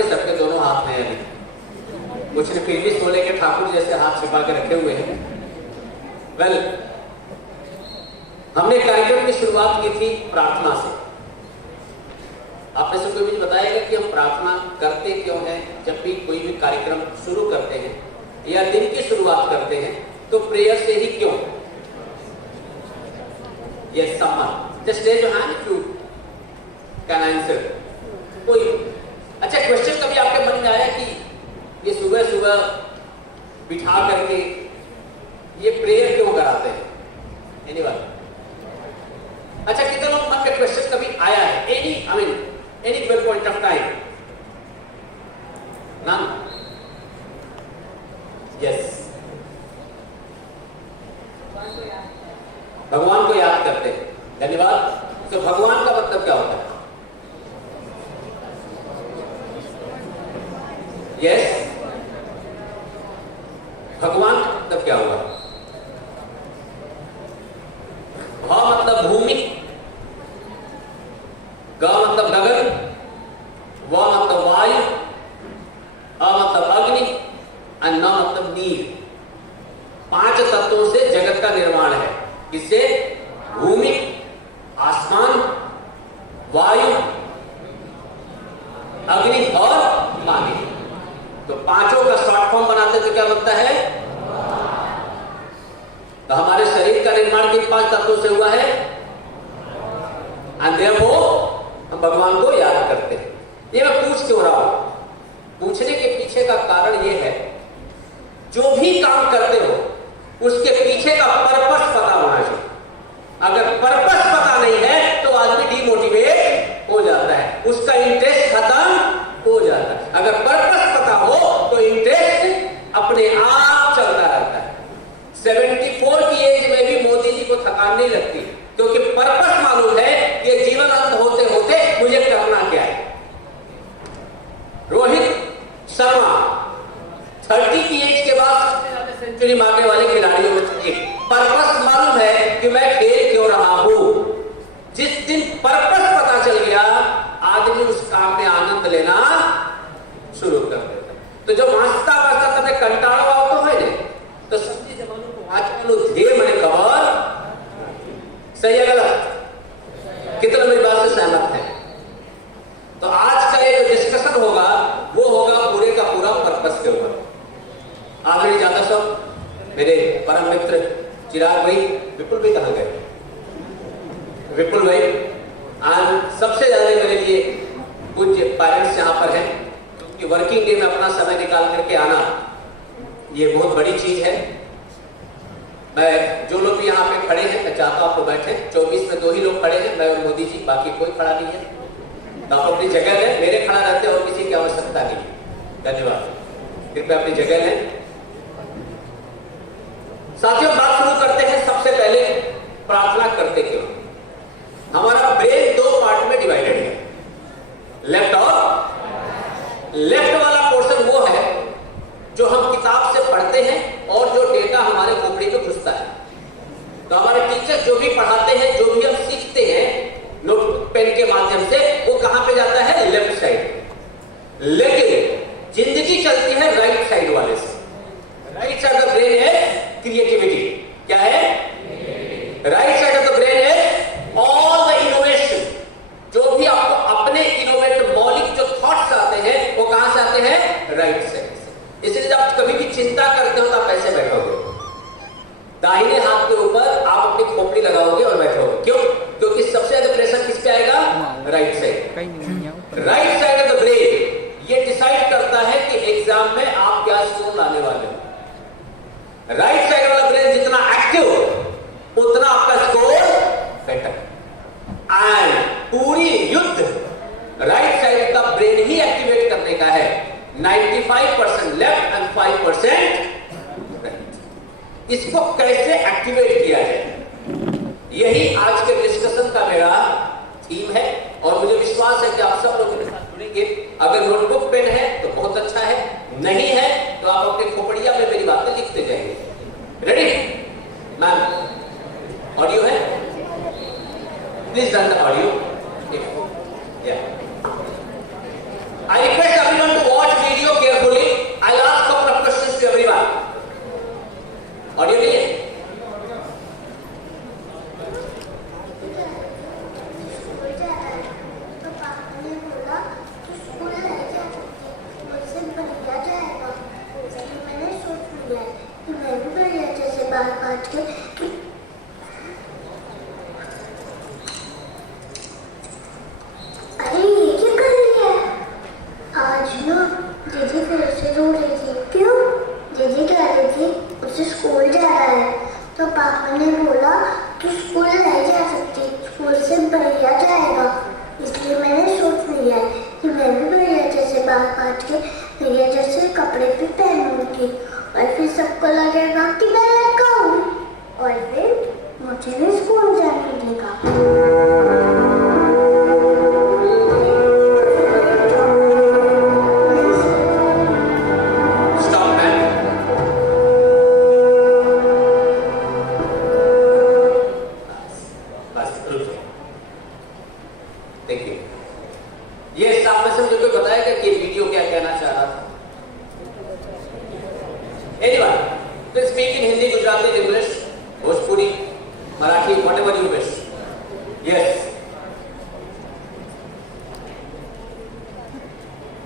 के सबके दोनों हाथ में अभी, कुछ ने फिर भी सोले के ठाकुर जैसे हाथ छिपा के रखे हुए हैं। वेल, हमने कार्यक्रम की शुरुआत की थी प्रार्थना से। आप में से कोई मुझे बताएगा कि हम प्रार्थना करते क्यों हैं? जब भी कोई भी कार्यक्रम शुरू करते हैं या दिन की शुरुआत करते हैं तो प्रेयर से ही क्यों? Yes, someone just raise your hand if you can answer. कोई अच्छा क्वेश्चन कभी आपके मन में आया कि ये सुबह सुबह बिठा करके ये प्रेयर क्यों कराते हैं? एनीवन? अच्छा, कितने लोग मन में क्वेश्चन कभी आया है? Any point of time? None? Yes, भगवान को याद करते हैं। धन्यवाद। तो भगवान का मतलब क्या होता है? यस, भगवान का मतलब क्या हुआ? भ मतलब भूमि, ग मतलब गगन, व मतलब वायु, अ मतलब अग्नि, और न मतलब नीर। 5 तत्वों से जगत का निर्माण है। किससे? भूमि, आसमान, वायु, अग्नि और पानी। तो पांचों का शॉर्ट फॉर्म बनाते तो क्या बनता है? तो हमारे शरीर का निर्माण किन 5 तत्वों से हुआ है? एंड देयरफॉर हम भगवान को याद करते हैं। ये मैं पूछ क्यों रहा हूं? पूछने के पीछे का कारण ये है, जो भी काम करते हो उसके पीछे का पर्पस पता होना चाहिए। अगर पर्पस पता नहीं है तो आदमी डिमोटिवेट हो जाता है, उसका इंटरेस्ट खत्म हो जाता है। अगर पर्पस पता हो तो इंटरेस्ट अपने आप चलता रहता है। 74 की एज में भी मोदी जी को थकान नहीं लगती, क्योंकि पर्पस मालूम है कि जीवन अंत होते होते मुझे करना क्या है। रोहित शर्मा 30 की एज के बाद सबसे ज्यादा सेंचुरी मारने वाले खिलाड़ियों में से एक। पर्पस मालूम है कि मैं खेल क्यों रहा हूं। जिस दिन पर्पस पता चल गया, आदमी उस काम में आनंद लेना शुरू कर देता है। तो जब वांचता वांचता तब कंटाळा आवतो है ने, तो समझी जवानों को वांचવાનું ધ્યેય મને खबर। सही है गलत? कितना मेरी बात से सहमत है? तो आज का ये जो डिस्कशन होगा वो होगा पूरे का पूरा पर्पस के ऊपर। आदरणीय जादव साहब, मेरे परम मित्र चिराग भाई, विपुल भाई कहाँ गए? विपुल भाई, आज सबसे ज्यादा मेरे लिए पूज्य पेरेंट्स यहाँ पर हैं, क्योंकि वर्किंग डे में अपना समय निकाल करके आना ये बहुत बड़ी चीज है। मैं जो लोग भी यहाँ पे खड़े हैं, मैं चाहता हूँ आप लोग बैठे। 24 में 2 ही लोग खड़े हैं, मैं और मोदी जी, बाकी कोई खड़ा नहीं है। तो आप अपनी जगह लें, मेरे खड़ा रहते और किसी की आवश्यकता नहीं है। धन्यवाद। कृपया अपनी जगह लें। साथियों, बात शुरू करते हैं। सबसे पहले प्रार्थना करते क्यों? हमारा ब्रेन 2 पार्ट में डिवाइडेड है, लेफ्ट और लेफ्ट वाला पोर्शन वो है जो हम किताब से पढ़ते हैं और जो डेटा हमारे खोपड़ी में घुसता है। तो हमारे टीचर जो भी पढ़ाते हैं, जो भी हम सीखते हैं नोटबुक पेन के माध्यम से, वो कहां पे जाता है? Left side. लेकिन जिंदगी चलती है राइट साइड वाले से। राइट साइड ऑफ ब्रेन है क्रिएटिविटी। क्या है? Right side of the brain है ऑल द इनोवेशन। जो भी आपको अपने इनोवेटिव मौलिक जो थॉट्स आते हैं वो कहां से आते हैं? राइट साइड से। इसलिए जब आप कभी भी चिंता करते हो तो आप ऐसे बैठोगे, दाहिने हाथ के ऊपर आप अपनी खोपड़ी लगाओगे और बैठोगे। क्यों? क्योंकि सबसे ज्यादा प्रेशर किस पे आएगा? Right side. Right side of the brain ये डिसाइड करता है कि एग्जाम में आप क्या स्कोर लाने वाले हो। राइट साइड वाला ब्रेन जितना एक्टिव हो उतना आपका स्कोर बेटर। एंड पूरी युद्ध राइट साइड का ब्रेन ही एक्टिवेट करने का है। 95% लेफ्ट एंड 5% राइट। इसको कैसे एक्टिवेट किया जाए, यही आज के डिस्कशन का मेरा थीम है। और मुझे विश्वास है कि आप सब लोग मेरे साथ जुड़ेंगे। अगर नोटबुक पेन है तो बहुत अच्छा है, नहीं है तो आप अपने खोपड़िया में मेरी बातें लिखते जाएंगे। रेडी? मैम, ऑडियो है? Please run the audio. I request everyone लिया है कि मैं भी बड़ी अच्छे से बाल काट के अरे ये क्या कर रही है? आज ना दीदी फिर से रो रही थी। क्यों? दीदी कह रही थी उसे स्कूल जाना है, तो पापा ने बोला तू स्कूल नहीं जा सकती, स्कूल से भैया जाएगा। इसलिए मैंने सोच लिया है कि मैं भी भैया जैसे बाल काट के भैया जैसे कपड़े भी पहनूंगी, और फिर सबको लगेगा कि मैं लड़का हूँ, और फिर मुझे भी स्कूल जाने देगा।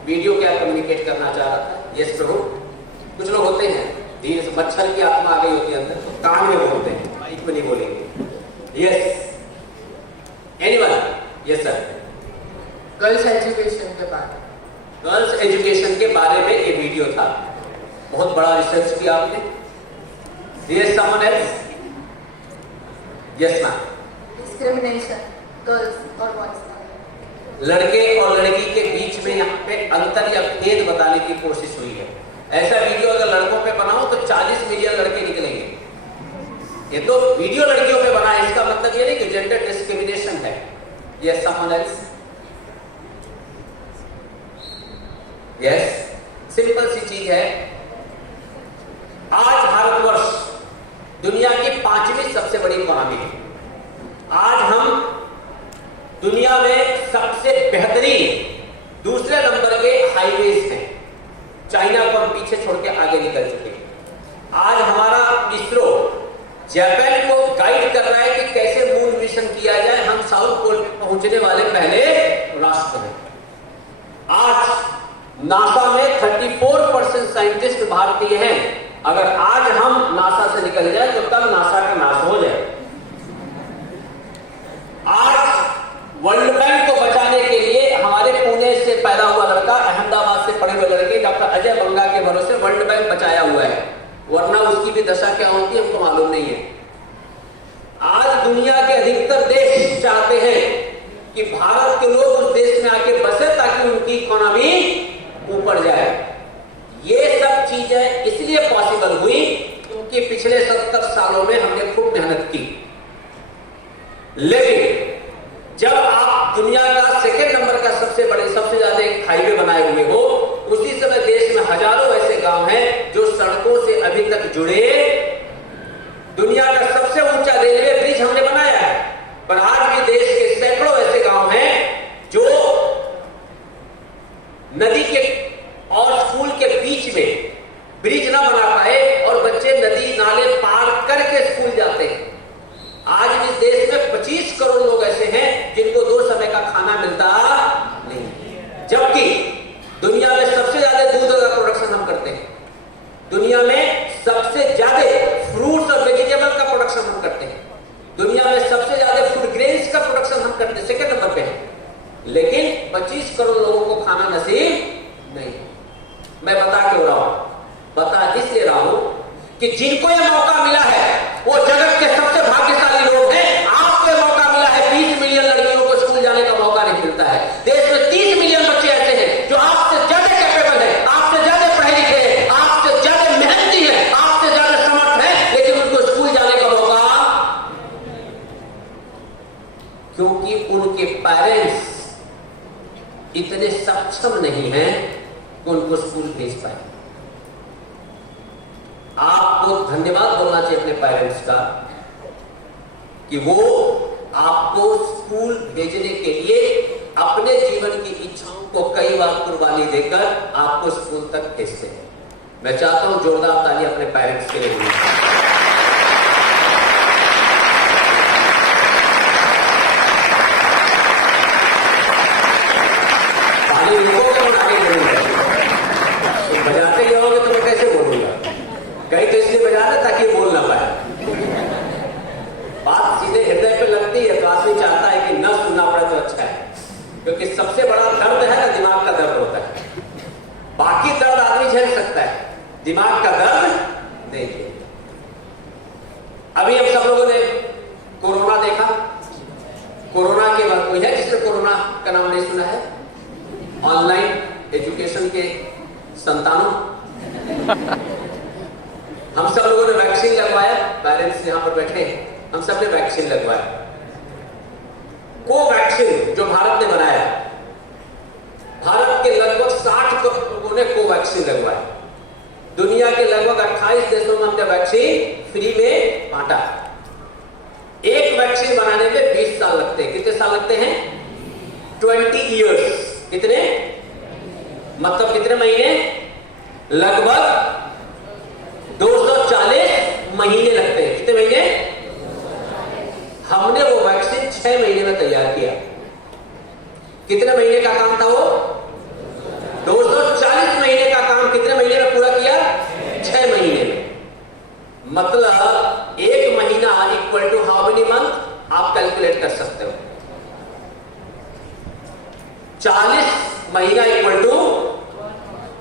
वीडियो क्या कम्युनिकेट करना चाह रहा था? यस प्रभु। कुछ लोग होते हैं धीरे से मच्छर की आत्मा आ गई होती है अंदर, तो कान में बोलते हैं, माइक में नहीं बोलेंगे। Yes anyone? Yes sir. Girls education के बारे में, गर्ल्स एजुकेशन के बारे में ये वीडियो था। बहुत बड़ा रिसर्च किया आपने। Yes someone else? Yes ma'am. Discrimination girls और बॉयज, लड़के और लड़की के बीच में यहाँ पे अंतर या भेद बताने की कोशिश हुई है। ऐसा वीडियो अगर लड़कों पे बनाओ तो 40 मिलियन लड़के निकलेंगे। ये तो वीडियो लड़कियों पे बना है, इसका मतलब ये नहीं कि जेंडर डिस्क्रिमिनेशन है। Yes someone else? Yes. Simple सी चीज है, आज भारतवर्ष दुनिया की 5वीं सबसे बड़ी इकोनॉमी है। आज हम दुनिया में सबसे बेहतरीन दूसरे नंबर के हाईवेज हैं। चाइना को हम पीछे छोड़ के आगे निकल चुके हैं। आज हमारा इसरो जापान को गाइड कर रहा है कि कैसे मून मिशन किया जाए। हम साउथ पोल पे पहुंचने वाले पहले राष्ट्र हैं। आज नासा में 34% साइंटिस्ट भारतीय हैं। अगर आज हम नासा से निकल जाए तो कल नासा का नाश हो जाए। आज वर्ल्ड बैंक को बचाने के लिए हमारे पुणे से पैदा हुआ लड़का, अहमदाबाद से पढ़े हुए लड़के डॉक्टर अजय बंगा के भरोसे वर्ल्ड बैंक बचाया हुआ है, वरना उसकी भी दशा क्या होती है हमको मालूम नहीं है। आज दुनिया के अधिकतर देश चाहते हैं कि भारत के लोग उस देश में आके बसे ताकि उनकी इकोनॉमी ऊपर जाए। ये सब चीजें इसलिए पॉसिबल हुई क्योंकि पिछले 70 सालों में हमने खूब मेहनत की। लेकिन जब आप दुनिया का सेकंड नंबर का सबसे ज्यादा हाईवे बनाए हुए हो, उसी समय देश में हजारों ऐसे गांव हैं जो सड़कों से अभी तक जुड़े। दुनिया का सबसे ऊंचा रेलवे ब्रिज हमने बनाया है, पर आज भी देश के सैकड़ों ऐसे गांव हैं जो नदी के और स्कूल के बीच में ब्रिज ना बना पाए और बच्चे नदी नाले पार करके स्कूल जाते हैं। आज इस देश में 25 करोड़ लोग ऐसे हैं जिनको 2 समय का खाना मिलता नहीं, जबकि दुनिया में सबसे ज्यादा दूध का प्रोडक्शन हम करते हैं। दुनिया में सबसे ज्यादा फ्रूट्स और वेजिटेबल का प्रोडक्शन हम करते हैं। दुनिया में सबसे ज्यादा फूड ग्रेन्स का प्रोडक्शन हम करते हैं, सेकंड नंबर पे है। लेकिन 25 करोड़ लोगों को खाना नसीब नहीं। मैं बता क्यों रहा हूं? बता इसलिए रहा हूं कि जिनको यह मौका मिला है वो जगत के सबसे भाग्यशाली लोग हैं। आपको यह मौका मिला है, 20 मिलियन लड़कियों को स्कूल जाने का मौका नहीं मिलता है। देश में 30 मिलियन बच्चे ऐसे हैं जो आपसे ज्यादा कैपेबल है, आपसे ज्यादा पढ़े लिखे हैं, आपसे ज्यादा मेहनती है, आपसे ज्यादा समर्थ है, लेकिन उनको स्कूल जाने का मौका, क्योंकि उनके पेरेंट्स इतने सक्षम नहीं हैं कि उनको स्कूल भेज पाए। आपको धन्यवाद बोलना चाहिए अपने पेरेंट्स का कि वो आपको स्कूल भेजने के लिए अपने जीवन की इच्छाओं को कई बार कुर्बानी देकर आपको स्कूल तक भेजते हैं। मैं चाहता हूं जोरदार ताली अपने पेरेंट्स के लिए। ताली उनको आगे बढ़ूंगा, बजाते जाओगे तो मैं कैसे बोलूंगा? कहीं तो इसलिए बजा रहे ताकि बोल ना पाए। बात सीधे हृदय पे लगती है तो आदमी चाहता है कि न सुनना पड़े तो अच्छा है, क्योंकि सबसे बड़ा दर्द है ना दिमाग का दर्द होता है। बाकी दर्द आदमी झेल सकता है, दिमाग का दर्द नहीं झेल। अभी हम सब लोगों ने कोरोना देखा। कोरोना के बाद कोई है जिसने कोरोना का नाम नहीं सुना है? ऑनलाइन एजुकेशन के संतानों, हम सब लोगों ने वैक्सीन लगवाया। पेरेंट्स यहां पर बैठे हैं, हम सब ने वैक्सीन लगवाया। कोवैक्सीन जो भारत ने बनाया, भारत के लगभग 60 करोड़ लोगों ने कोवैक्सीन लगवाया। दुनिया के लगभग 28 देशों में हमने वैक्सीन फ्री में बांटा। एक वैक्सीन बनाने में 20 साल लगते हैं। कितने साल लगते हैं? 20 इयर्स। कितने? मतलब कितने महीने? लगभग 240 महीने लगते हैं। कितने महीने? हमने वो वैक्सीन 6 महीने में तैयार किया। कितने महीने का काम था वो? 240 महीने का काम कितने महीने में पूरा किया? 6 महीने में। मतलब 1 महीना equal to how many month? आप कैलकुलेट कर सकते हो। 40 महीना इक्वल टू,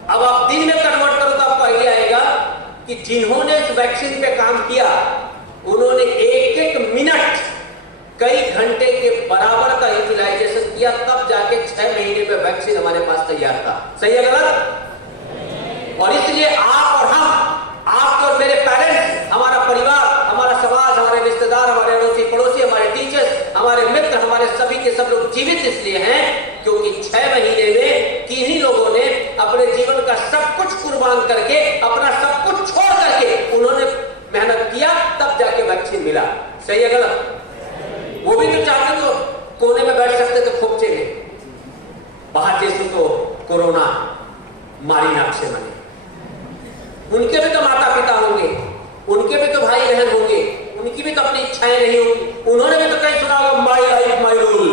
अब आप दिन में कन्वर्ट करो तो आपको आइडिया आएगा कि जिन्होंने इस वैक्सीन पे काम किया उन्होंने एक एक मिनट कई घंटे के बराबर का यूटिलाइजेशन किया, तब जाके 6 महीने में वैक्सीन हमारे पास तैयार था। सही है गलत? और इसलिए आप और हम, आपके और मेरे पेरेंट्स, हमारा परिवार, हमारा समाज, हमारे रिश्तेदार, हमारे अड़ोसी पड़ोसी, हमारे टीचर्स, हमारे मित्र, हमारे सभी के सब लोग जीवित इसलिए हैं क्योंकि 6 महीने में किन्हीं लोगों ने अपने जीवन का सब कुछ कुर्बान करके, अपना सब कुछ छोड़ करके उन्होंने मेहनत किया, तब जाके वैक्सीन मिला। सही है गलत? वो भी तो चाहते तो कोने में बैठ सकते तो खूब चले। बाहर जैसे तो कोरोना मारी नाक से मरे। उनके भी तो माता पिता होंगे, उनके भी तो भाई बहन होंगे, उनकी भी तो अपनी इच्छाएं नहीं होंगी। उन्होंने भी तो कहीं सुना होगा माई लाइफ माई रूल,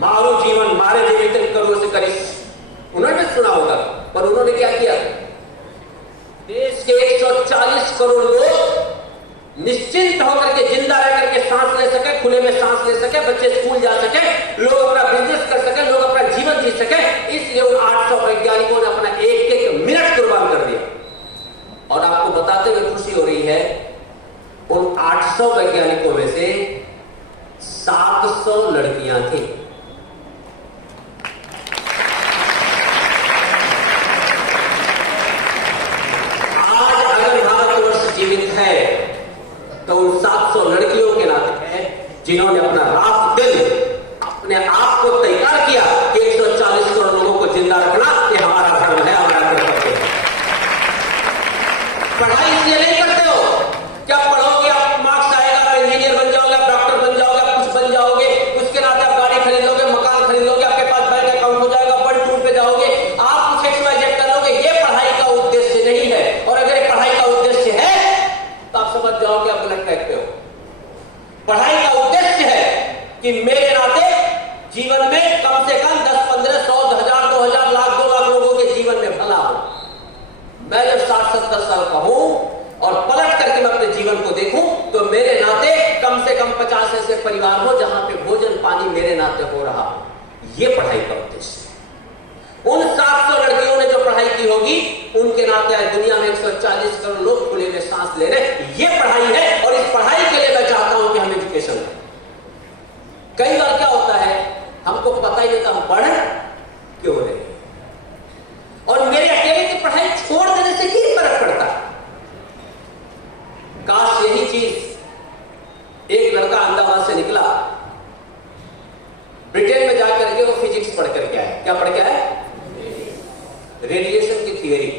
मारो जीवन मारे जीवित करो से करिस। उन्होंने भी सुना होगा, पर उन्होंने क्या किया? देश के 140 करोड़ लोग निश्चिंत होकर के, जिंदा रह करके सांस ले सके, खुले में सांस ले सके, बच्चे स्कूल जा सके, लोग अपना बिजनेस कर सके, लोग अपना जीवन जी सके, इसलिए उन 800 वैज्ञानिकों ने अपना एक एक मिनट कुर्बान कर दिया। और आपको बताते हुए खुशी हो रही है, उन 800 वैज्ञानिकों में से 700 लड़कियां थी। आज अगर भारतवर्ष जीवित है तो उन 700 लड़कियों के नाते है जिन्होंने अपना रात दिन अपने आप को तैयार किया कि 140 करोड़ लोगों को जिंदा रखना ये हमारा धर्म है, हमारा कर्तव्य है। पढ़ाई इसलिए नहीं करते हो, क्या पढ़ोगे आप मार्क्स आएगा, आप इंजीनियर बन जाओगे, आप डॉक्टर बन जाओगे, आप कुछ बन जाओगे, उसके नाते आप गाड़ी खरीदोगे, मकान खरीदोगे, आपके पास बैंक अकाउंट हो जाएगा, वर्ल्ड टूर पे जाओगे, आप कुछ XYZ कर लोगे। ये पढ़ाई का उद्देश्य नहीं है। और अगर ये पढ़ाई का उद्देश्य है तो आप समझ जाओ कि आप गलत कहते हो। पढ़ाई का उद्देश्य है कि मेरे नाते जीवन में कम से कम 10, 15, 100, 1000, 2000, लाख, 2 लाख लोगों के जीवन में भला हो। मैं जब 60-70 साल का हूं और पलट करके मैं अपने जीवन को देखूं तो मेरे नाते कम से कम 50 ऐसे परिवार हो जहां पे भोजन पानी मेरे नाते हो रहा हो। यह पढ़ाई का उद्देश्य है। उन 700 लड़कियों ने जो पढ़ाई की होगी उनके नाते आज दुनिया में 140 करोड़ लोग खुले में सांस ले रहे। ये पढ़ाई है और इस पढ़ाई के लिए मैं चाहता हूं कि हम एजुकेशन करें। कई बार क्या होता है, हमको पता ही नहीं था हम पढ़ क्यों रहे, और मेरे अकेले की पढ़ाई छोड़ देने से क्या फर्क पड़ता। काश यही चीज एक लड़का अहमदाबाद से निकला, ब्रिटेन में जाकर के वो फिजिक्स पढ़ करके आया। क्या पढ़ के आया? रेडिएशन की थियरी।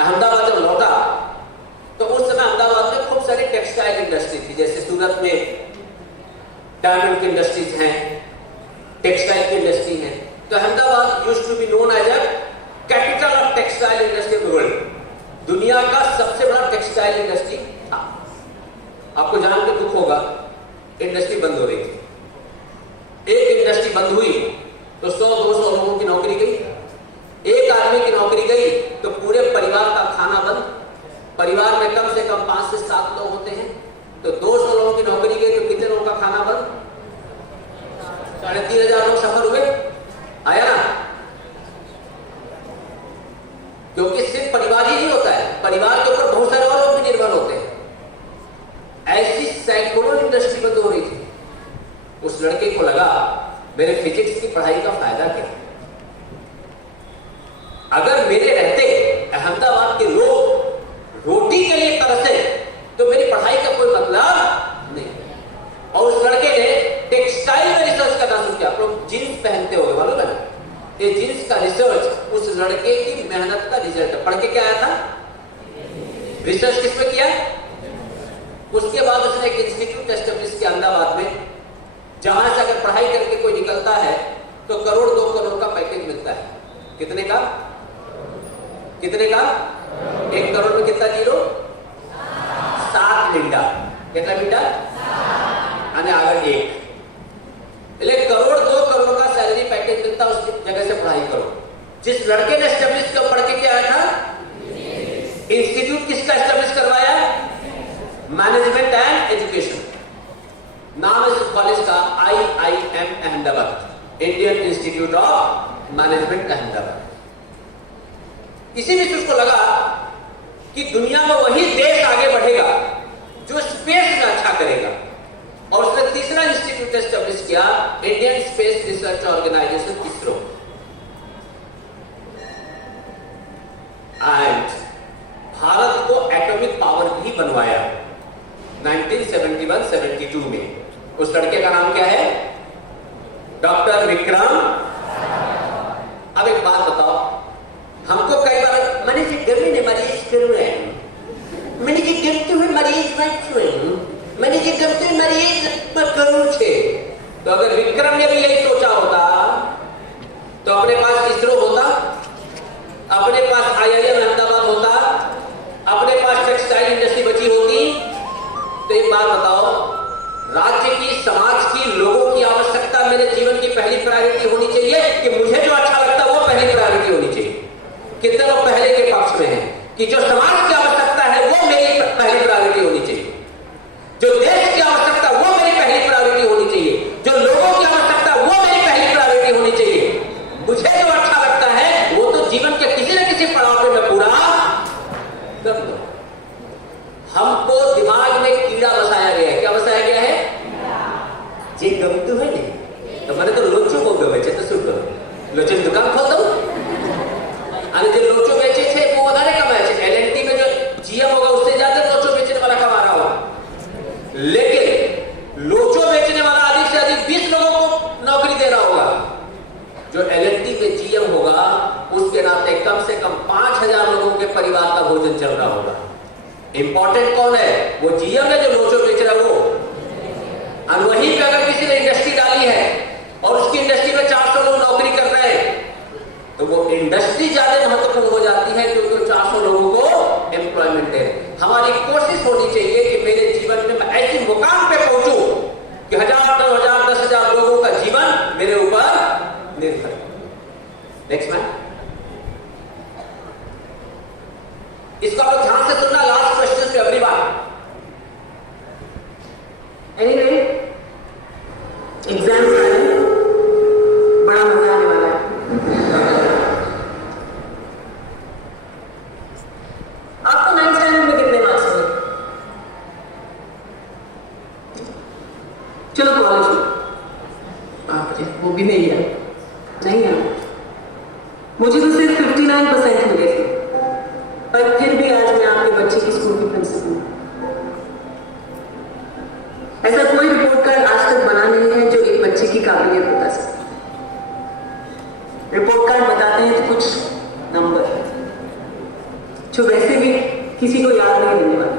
अहमदाबाद जब लौटा तो उस समय अहमदाबाद में खूब सारी टेक्सटाइल इंडस्ट्री थी, जैसे सूरत में डायमंड की इंडस्ट्रीज हैं, टेक्सटाइल की इंडस्ट्री है। तो Ahmedabad used to be known as a capital of textile industry of the world. दुनिया का सबसे बड़ा टेक्सटाइल इंडस्ट्री था। आपको जान के दुख होगा, इंडस्ट्री बंद हो रही थी। एक इंडस्ट्री बंद हुई तो 100-200 लोगों की नौकरी गई। एक आदमी की नौकरी गई तो पूरे परिवार का खाना बंद, परिवार में कम से कम 5 से 7 लोग होते हैं, तो 200 लोगों की नौकरी गई तो कितने लोगों का खाना बंद? 3,500 लोग सफर हुए। आया ना? क्योंकि सिर्फ परिवार ही नहीं होता है, परिवार के ऊपर बहुत सारे और लोग भी निर्भर होते हैं। ऐसी सैकड़ों इंडस्ट्री बंद हो रही थी। उस लड़के को लगा मेरे फिजिक्स की पढ़ाई का फायदा क्या है? अगर मेरे रहते अहमदाबाद के लोग रोटी के लिए तरसे तो मेरी पढ़ाई का कोई मतलब नहीं। और उस लड़के ने टेक्सटाइल में रिसर्च करना शुरू किया। आप लोग जींस पहनते हो मालूम है ना? ये जींस का रिसर्च उस लड़के की मेहनत का रिजल्ट है। पढ़ के क्या आया था? रिसर्च किस पे किया? उसके बाद उसने एक इंस्टीट्यूट एस्टेब्लिश किया अहमदाबाद में, जहां से अगर पढ़ाई करके कोई निकलता है तो 1 करोड़ 2 करोड़ का पैकेज मिलता है। कितने का? कितने का? 1 करोड़ में कितना जीरो? 7 मीटर। कितना मीटर? आने आगे 1 1 करोड़ 2 करोड़ का सैलरी पैकेज मिलता, उस जगह से पढ़ाई करो। जिस लड़के ने एस्टेब्लिश कर पढ़ के क्या आया था? इंस्टीट्यूट किसका एस्टेब्लिश करवाया? Management and education. नाम है इस कॉलेज का IIM Ahmedabad, Indian institute of management Ahmedabad. इसी बीच उसको लगा कि दुनिया में वही देश आगे बढ़ेगा जो स्पेस में अच्छा करेगा, और उसने तीसरा इंस्टीट्यूट एस्टेब्लिश किया, Indian space research organisation, ISRO। And Bharat को एटॉमिक पावर भी बनवाया 1971-72 में। उस लड़के का नाम क्या है? डॉक्टर विक्रम। अब एक बात बताओ, हमको कई बार मैंने जो गर्मी ने मरीज करूँ है, मैंने जो गमते हुए मरीज मैंने जो गमते हुए मरीज करूँ छे। तो अगर विक्रम ने भी यही सोचा होता तो अपने पास ISRO होता, अपने पास IIM अहमदाबाद होता, अपने पास टेक्सटाइल इंडस्ट्री बची होती। तो एक बात बताओ, राज्य की, समाज की, लोगों की आवश्यकता मेरे जीवन की पहली प्रायोरिटी होनी चाहिए कि मुझे जो अच्छा लगता है वो पहली प्रायोरिटी होनी चाहिए। कितने लोग पहले के पक्ष में हैं कि जो समाज की आवश्यकता है वो मेरी पहली प्रायोरिटी होनी चाहिए, जो देश की आवश्यकता वो मेरी पहली प्रायोरिटी होनी चाहिए, जो लोगों की आवश्यकता वो मेरी पहली प्रायोरिटी होनी चाहिए। मुझे जो अच्छा लगता है वो तो जीवन के किसी न किसी पड़ाव पे मैं पूरा कर दूं। हमको दिमाग में कीड़ा बसाया गया है। क्या बसाया गया है? जे गमतु है नहीं तो मैंने तो लोचो को बेचे तो सुन करो, लोचो दुकान खोल दो। अरे जो लोचो बेचे थे वो વધારે कमाए थे। LNT में जो GM होगा उससे ज्यादा लोचो बेचने वाला कमा रहा होगा। लेकिन लोचो बेचने वाला अधिक से अधिक 20 लोगों को नौकरी दे रहा होगा। जो LNT में GM होगा उसके नाते कम से कम 5,000 लोगों के परिवार का भोजन चल रहा होगा। इंपॉर्टेंट कौन है? वो GM है जो लोचो बेच रहा है वो। और वहीं पे अगर किसी ने इंडस्ट्री डाली है और उसकी इंडस्ट्री में 400 लोग नौकरी कर रहे हैं तो वो इंडस्ट्री ज्यादा महत्वपूर्ण हो जाती है क्योंकि 400 लोगों को एम्प्लॉयमेंट है। हमारी कोशिश होनी चाहिए कि मेरे जीवन में मैं ऐसी मुकाम पे पहुंचूं कि 1000, 2000, 10,000 लोगों का जीवन मेरे ऊपर निर्भर। नेक्स्ट मैन, इसको आप लोग ध्यान से सुनना। Last question to everyone. Anyway, exam बड़ा मजा आने वाला है। आपको 9th स्टैंडर्ड में कितने मार्क्स मिले? चलो कॉलेज में। बाप रे, वो भी नहीं है। नहीं है, मुझे तो सिर्फ 59% मिले थे, पर फिर भी आज मैं आपके बच्चे की स्कूल की प्रिंसिपल हूँ। ऐसा कोई रिपोर्ट कार्ड आज तक बना नहीं है जो एक बच्चे की काबिलियत बता सके। रिपोर्ट कार्ड बताते हैं तो कुछ नंबर जो वैसे भी किसी को याद नहीं रहने वाले।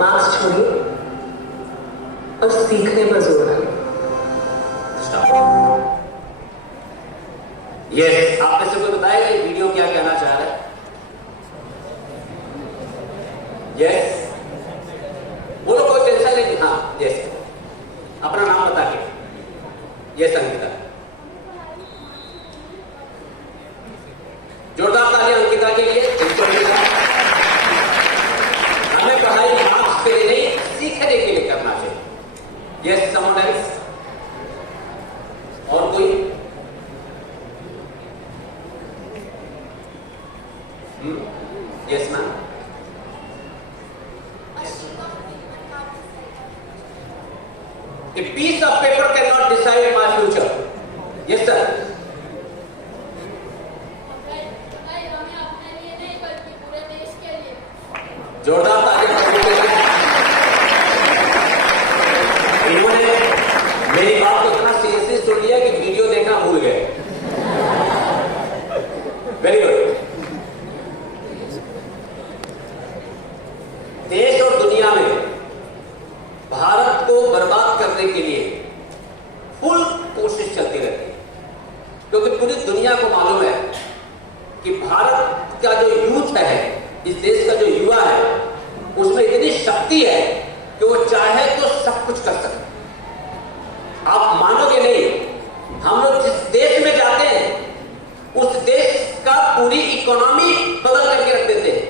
मार्क्स छोड़िए और सीखने पर जोर डालिए। यस, आप में से कोई बताएगा ये वीडियो क्या कहना चाह रहा है? यस, बोलो, कोई टेंशन नहीं। हाँ, यस, अपना नाम बता के। यस अंकिता। योग्यता के लिए, हमें पढ़ाई मार्क्स के लिए नहीं, सीखने के लिए करना चाहिए। Yes, someone else? और कोई? Yes ma'am. A piece of paper cannot decide my future. Yes, sir. जोरदार तालियां। इन्होंने मेरी बात को इतना सीरियसली सुन लिया कि वीडियो देखना भूल गए। Very good. देश और दुनिया में भारत को बर्बाद करने के लिए फुल कोशिश चलती रहती है, क्योंकि पूरी दुनिया को मालूम है कि भारत का जो यूथ है, इस देश का जो युवा है, उसमें इतनी शक्ति है कि वो चाहे तो सब कुछ कर सकते। आप मानोगे नहीं, हम लोग जिस देश में जाते हैं उस देश का पूरी इकोनॉमी बदल करके रख देते हैं।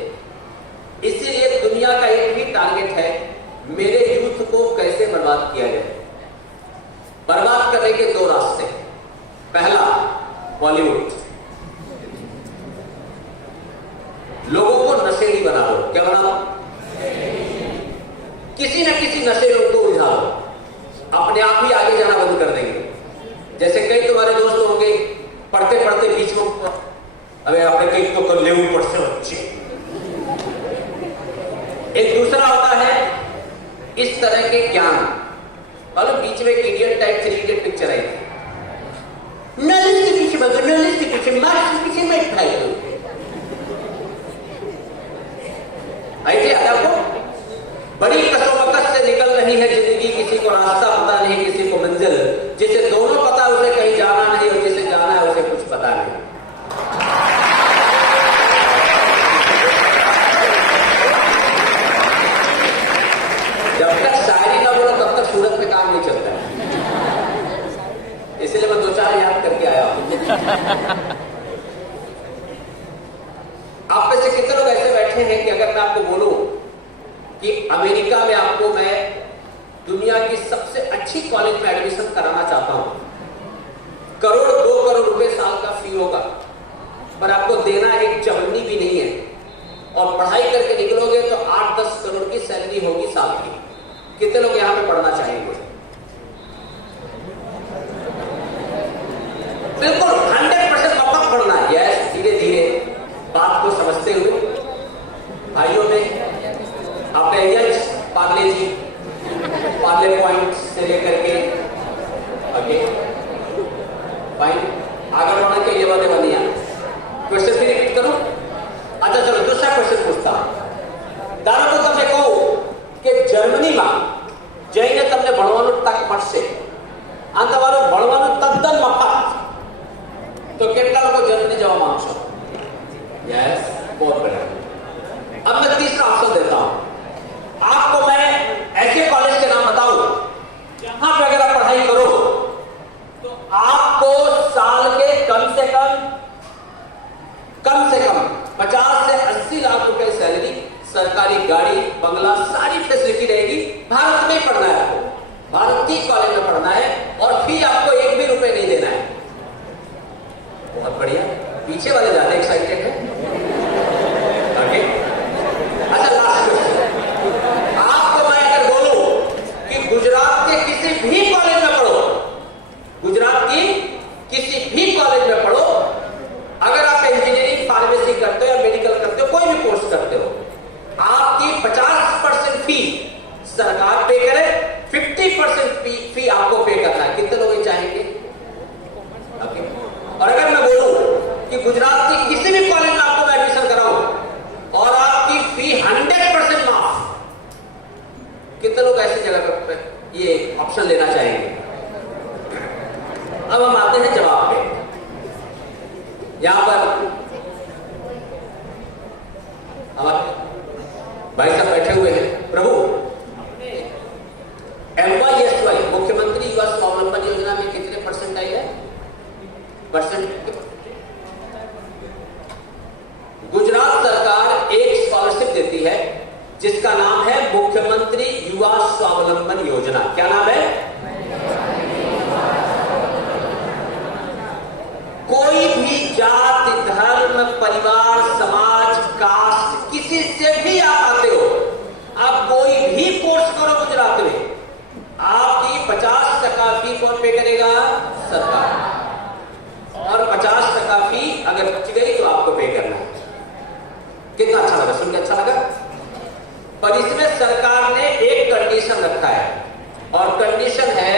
इसीलिए दुनिया का एक ही टारगेट है, मेरे यूथ को कैसे बर्बाद किया जाए। बर्बाद करने के दो रास्ते। पहला, बॉलीवुड। लोगों को नशेड़ी बना दो। क्या बना दो? किसी न किसी नशे लोग को उलझा दो, अपने आप ही आगे जाना बंद कर देंगे। जैसे कई तुम्हारे दोस्त होंगे, पढ़ते पढ़ते बीच में, अबे आपने कई तो कर ले ऊपर से बच्चे। एक दूसरा होता है इस तरह के ज्ञान, मतलब बीच में एक इडियट टाइप 3 इडियट पिक्चर आई थी, नॉलेज के पीछे भागो, नॉलेज के पीछे, मार्क्स के पीछे मत भागो। आई थी आपको? बड़ी कसोमकस से निकल रही है जिंदगी, किसी को रास्ता पता नहीं, किसी को मंजिल। जिसे दोनों पता उसे कहीं जाना नहीं, और जिसे जाना है उसे कुछ पता नहीं। जब तक शायरी ना बोलो तब तक सूरत में काम नहीं चलता है। इसलिए मैं 2-4 याद करके आया हूं। आप में से कितने लोग ऐसे बैठे हैं कि अगर मैं आपको बोलूं कि अमेरिका में आपको मैं दुनिया की सबसे अच्छी कॉलेज में एडमिशन कराना चाहता हूं, 1 करोड़ 2 करोड़ रुपए साल का फी होगा, पर आपको देना एक चवन्नी भी नहीं है, और पढ़ाई करके निकलोगे तो 8-10 करोड़ की सैलरी होगी साल की। कितने लोग यहां पे पढ़ना चाहेंगे? बिल्कुल 100% मफत पढ़ना है। यस, धीरे धीरे बात को समझते हुए भाइयों ने अपने यश पार्ले जी, पार्ले पॉइंट से लेकर के ओके फाइन आगे बढ़ने के लिए बनिया। क्वेश्चन भी रिपीट करूं? अच्छा चलो, दूसरा क्वेश्चन पूछता हूं। दादा को तब कहूं કે જર્મનીમાં જઈને તમને ભણવાનું તક મળશે, આ તમારું ભણવાનું તદ્દન મફત, તો કેટલા લોકો જર્મની જવા માંગશો? यस, बहुत बढ़िया। अब मैं तीसरा ऑप्शन देता हूं आपको। मैं ऐसे कॉलेज के नाम बताऊं जहां पे अगर आप पढ़ाई करो तो आपको साल के कम से कम 50 से 80 लाख रुपए सैलरी, सरकारी गाड़ी, बंगला, सारी फैसिलिटी रहेगी। भारत में पढ़ना है आपको, भारत की कॉलेज में पढ़ना है, और फी आपको 1 भी रुपए नहीं देना है। बहुत बढ़िया। पीछे वाले ज्यादा एक्साइटेड है। ओके, अच्छा लास्ट क्वेश्चन। आपको मैं अगर बोलूं कि गुजरात के किसी भी कॉलेज में पढ़ो, गुजरात की किसी भी कॉलेज में पढ़ो, अगर आप इंजीनियरिंग, फार्मेसी करते हो या मेडिकल करते हो, कोई भी कोर्स करते हो, आपकी 50% फी सरकार पे करे, 50% फी आपको पे करना है। कितने लोग चाहेंगे? ओके। और अगर मैं बोलूं कि गुजरात की किसी भी कॉलेज जिसका नाम है मुख्यमंत्री युवा स्वावलंबन योजना। क्या नाम है? कोई भी जाति, धर्म, परिवार, समाज, कास्ट, किसी से भी आप आते हो, आप कोई भी कोर्स करो गुजरात में, आपकी 50% फी कौन पे करेगा? सरकार। और 50% फी अगर बच गई तो आपको पे करना है। कितना अच्छा लगा, सुन के अच्छा लगा। पर इसमें सरकार ने एक कंडीशन रखा है, और कंडीशन है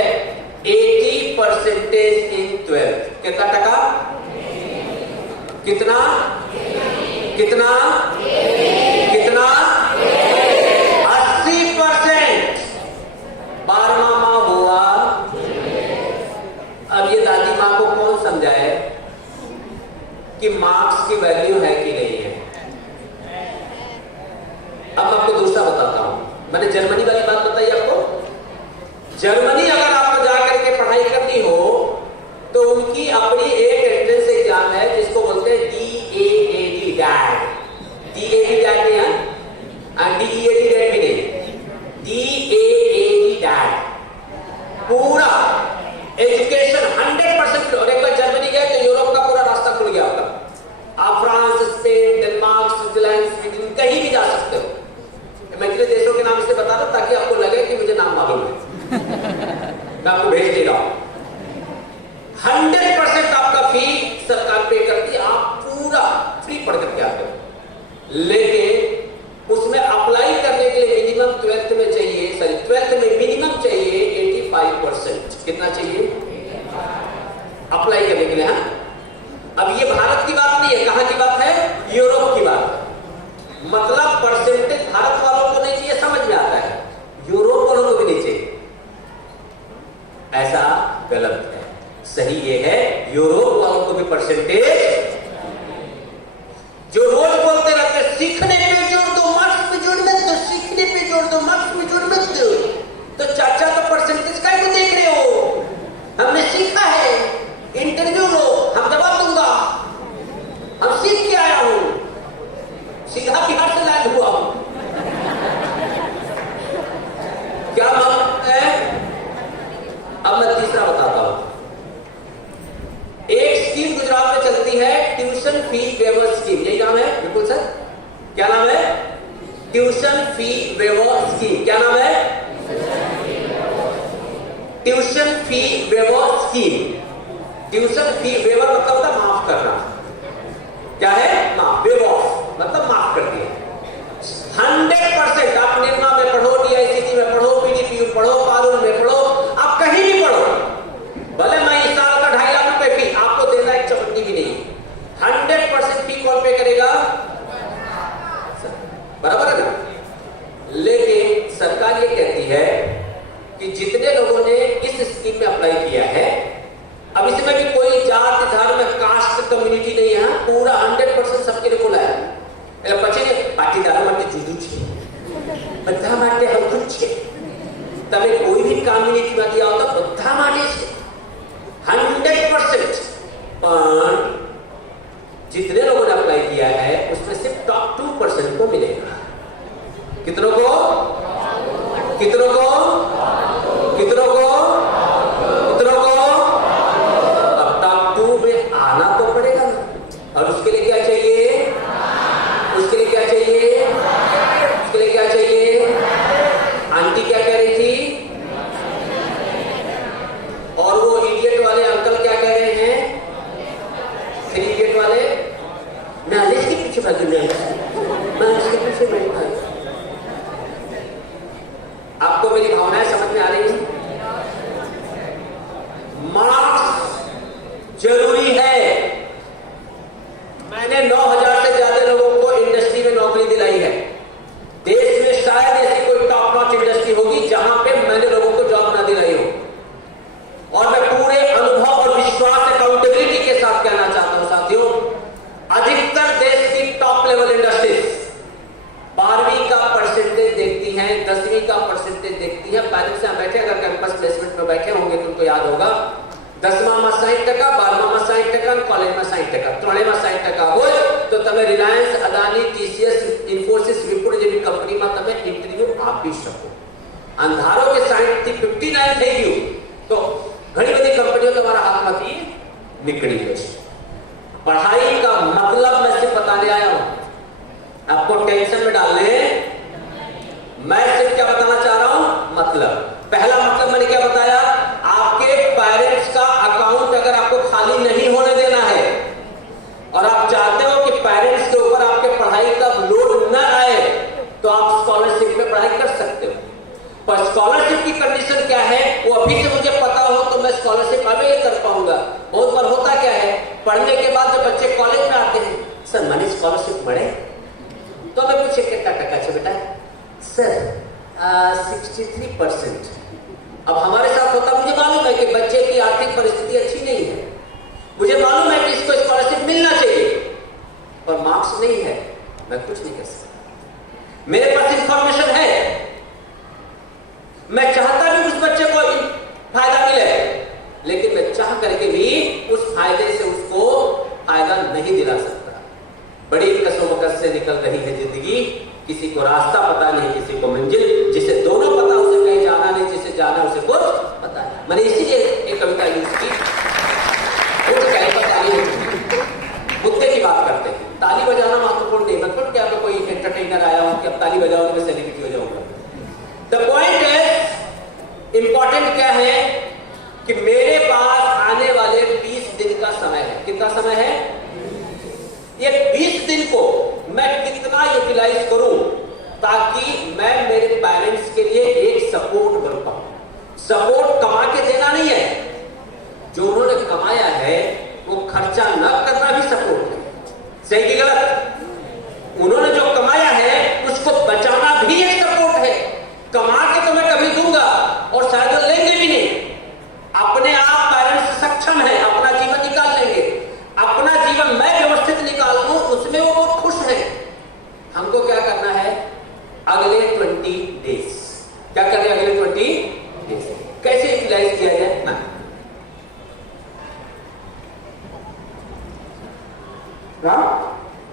80% इन 12th। कितना टका? कितना कितना कितना? 80%। 12वां माह हुआ। अब ये दादी माँ को कौन समझाए कि मार्क्स की वैल्यू है कि नहीं है? अब आपको दूसरा बताता हूं। मैंने जर्मनी वाली बात बताई आपको। जर्मनी अगर आपको जाकर के पढ़ाई करनी हो तो उनकी अपनी एक एंट्रेंस एग्जाम है जिसको बोलते हैं DAAD डैट। DAAD डैट नहीं है, DEAD डैट भी नहीं, DAAD डैट। पूरा एजुकेशन 100%। और एक बार जर्मनी गए तो यूरोप का पूरा रास्ता खुल गया आपका। आप France, Spain, Denmark, Switzerland, Sweden कहीं भी जा सकते हो। मैं इतने देशों के नाम इसलिए बता रहा हूं ताकि आपको लगे कि मुझे नाम मालूम है। मैं आपको भेज दे रहा हूं। 100% आपका फी सरकार पे करती है, आप पूरा फ्री पढ़ करके आते हो। लेकिन उसमें अप्लाई करने के लिए मिनिमम 12th में चाहिए, 12th में मिनिमम चाहिए 85%। कितना चाहिए अप्लाई करने के लिए? हाँ, अब ये भारत की बात नहीं है, कहां की बात है? यूरोप की बात है। मतलब परसेंटेज भारत वालों को नहीं चाहिए, समझ में आता है, यूरोप वालों को भी नहीं चाहिए। ऐसा गलत है। सही ये है, यूरोप वालों को भी परसेंटेज। जो रोज बोलते रहते सीखने पे जोड़ दो, मार्क्स पे जोड़ मत दो, सीखने पे जोड़ दो, मार्क्स पे जोड़ मत दो, तो चाचा तो परसेंटेज का ही देख रहे हो। हमने सीखा है, इंटरव्यू लो, हम जवाब दूंगा, हम सीख के आया हूं, सीधा बिहार से लैंड हुआ हूं। क्या मतलब है? अब मैं तीसरा बताता हूं। एक स्कीम गुजरात में चलती है, ट्यूशन फी वेवर स्कीम। यही नाम है? बिल्कुल सर। क्या नाम है? Tuition fee waiver scheme. क्या नाम है? Tuition fee waiver scheme. Tuition fee waiver मतलब होता माफ करना। क्या है? माफ। वेवर मतलब माफ कर दिया। 100% आप निर्मा में पढ़ो, DICT में पढ़ो, PDP में पढ़ो, कानून में पढ़ो, आप कहीं भी पढ़ो, भले मैं इस साल का 2.5 लाख रुपए फी आपको देना एक चपट्टी भी नहीं। 100% फी कौन पे करेगा? बराबर है ना? लेकिन सरकार ये कहती है कि जितने लोगों ने इस स्कीम में अप्लाई किया है, अब इसमें भी कोई जात, धर्म, कास्ट, कम्युनिटी नहीं है, पूरा 100% सबके लिए खुला है। પછી પાટીદારો માટે જુદું છે, બધા માટે હરખું છે। તમે કોઈ भी कम्युनिटी માંથી આવતા બધા માટે છે 100%। पर जितने लोगों ने अप्लाई किया है उसमें सिर्फ टॉप 2% को मिलेगा। कितनों को? कितनों को? कितनों को? कितनों को? अब टॉप 2 में आना तो पड़ेगा ना। और उसके लिए क्या चाहिए? उसके लिए क्या चाहिए? उसके लिए क्या चाहिए? आंटी क्या कह रही थी? और वो इडियट वाले अंकल क्या कह रहे हैं? 3 इडियट वाले, मैं आलिस के पीछे भागी, मैं इसके पीछे नहीं भागी। आपको मेरी भावनाएं समझ में आ रही है? मार्क्स जरूरी है। मैंने 9000 से ज्यादा लोगों को इंडस्ट्री में नौकरी दिलाई है। देश में शायद ऐसी कोई टॉप नॉच इंडस्ट्री होगी जहां पे मैंने लोगों को जॉब ना दिलाई हो। और मैं पूरे अनुभव और विश्वास, अकाउंटेबिलिटी के साथ कहना चाहता हूं साथियों, अधिकतर देश की टॉप लेवल इंडस्ट्रीज 12वीं का परसेंटेज देखती हैं, 10वीं का परसेंटेज देखती है। पेरेंट्स यहां बैठे, अगर कैंपस प्लेसमेंट में बैठे होंगे तुमको याद होगा, 10મા માં 60%, 12મા માં 60%, કોલેજમાં 60%, ત્રણેયમાં 60% હોય તો તમે રિલાયન્સ, અદાની, TCS, ઇન્ફોસિસ, વિપ્રો જેવી કંપનીમાં તમે આપી શકો. અંધારો કે 60 થી 59 થઈ ગયું તો ઘણી બધી કંપનીઓ તમારા હાથમાંથી निकली जैसे. पढ़ाई का मतलब मैं सिर्फ बताने आया हूं, आपको टेंशन में डालने. मैं सिर्फ क्या बताना चाह रहा हूं, मतलब. पहला मतलब मैंने क्या बताया, आपके पेरेंट्स का अकाउंट अगर आपको खाली नहीं होने देना है और आप चाहते हो कि पेरेंट्स के ऊपर आपके पढ़ाई का लोड न आए तो आप स्कॉलरशिप में पढ़ाई कर सकते हो. पर स्कॉलरशिप की कंडीशन क्या है वो अभी से मुझे पता हो तो मैं स्कॉलरशिप अवेल कर पाऊंगा. बहुत बार होता क्या है, पढ़ने के बाद जब बच्चे कॉलेज में आते हैं, सर મને स्कॉलरशिप મળે, तो मैं पूछे कितना टका है बेटा, सर 63%. अब हमारे साथ होता, मुझे मालूम है कि बच्चे की आर्थिक परिस्थिति अच्छी नहीं है, मुझे मालूम है कि इसको स्कॉलरशिप मिलना चाहिए, पर मार्क्स नहीं है, मैं कुछ नहीं कर सकता. मेरे पास इंफॉर्मेशन है, मैं चाहता भी उस बच्चे को फायदा मिले, लेकिन मैं चाह करके भी उस फायदे से उसको फायदा नहीं दिला सकता. बड़ी कसोमकस से निकल रही है जिंदगी, किसी को रास्ता पता नहीं, किसी को मंजिल. जिसे दोनों पता उसे कहीं जाना नहीं, जिसे जाना उसे कुछ पता नहीं. मैंने इसीलिए एक कविता यूज की, मुद्दे की बात करते हैं. ताली बजाना महत्वपूर्ण नहीं, मतलब क्या मैं कोई एंटरटेनर आया हूं कि अब ताली बजाओगे मैं सेलिब्रिटी हो जाऊंगा. द पॉइंट है, इंपॉर्टेंट क्या है कि मेरे पास आने वाले 20 दिन का समय है. कितना समय है? ये 20 दिन को मैं कितना यूटिलाइज करूं ताकि मैं मेरे पेरेंट्स के लिए एक सपोर्ट बन पाऊं. सपोर्ट कमा के देना नहीं है, जो उन्होंने कमाया है वो खर्चा न करना भी सपोर्ट है. सही कि गलत? उन्होंने जो कमाया है उसको बचाना भी एक सपोर्ट है. कमा के तो मैं कभी दूंगा और शायद लेंगे भी नहीं. अपने आप पेरेंट्स सक्षम है, अपना जीवन निकाल लेंगे. अपना जीवन मैं व्यवस्थित निकाल लूं, उसमें वो बहुत खुश है. हमको क्या करना है अगले 20 डेज? क्या करना है अगले 20 डेज? कैसे यूटिलाइज किया जाए ना.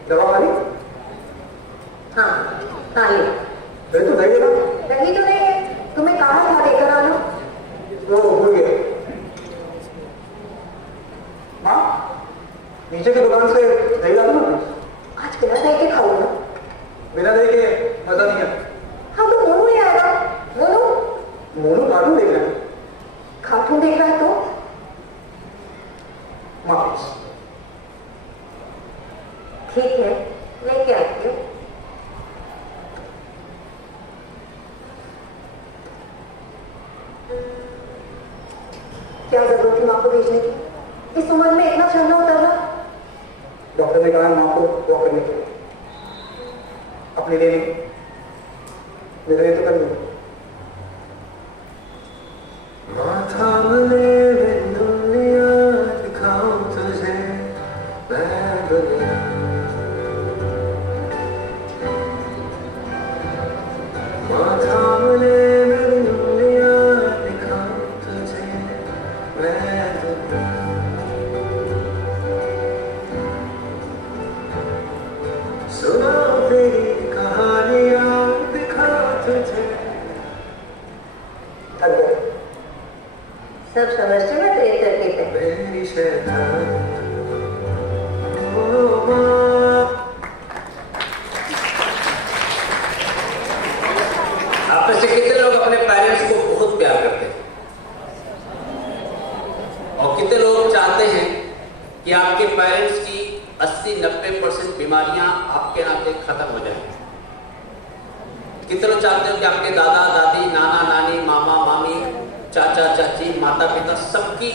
दवा वाली? हाँ हाँ ले. तो दही ना? दही तो नहीं है, तुम्हें कहा था लेकर आना. वो भूल गया. हाँ, नीचे की दुकान से दही ला दो ना. आज बिना दही के खाओ ना. बिना दही के मजा नहीं है. हाँ तो मोनू नहीं आएगा. मोनू मोनू कार्टून देख रहे हैं. कार्टून देख रहा है तो माफी. ठीक है, लेके आती हूँ. क्या जरूरत थी माँ को भेजने की? इस उम्र में इतना चढ़ना उतरना. डॉक्टर ने कहा है माँ को वॉक करने के लिए. अपने लिए नहीं, मेरे लिए तो कर लो. सब समझते मैं तेरे तरकीब है. आप में से कितने लोग अपने पेरेंट्स को बहुत प्यार करते हैं और कितने लोग चाहते हैं कि आपके पेरेंट्स की 80-90% बीमारियां आपके नाते खत्म हो जाए? कितने लोग चाहते हो कि आपके दादा दादी, नाना नानी, मामा मामी, चाचा चाची, माता पिता सबकी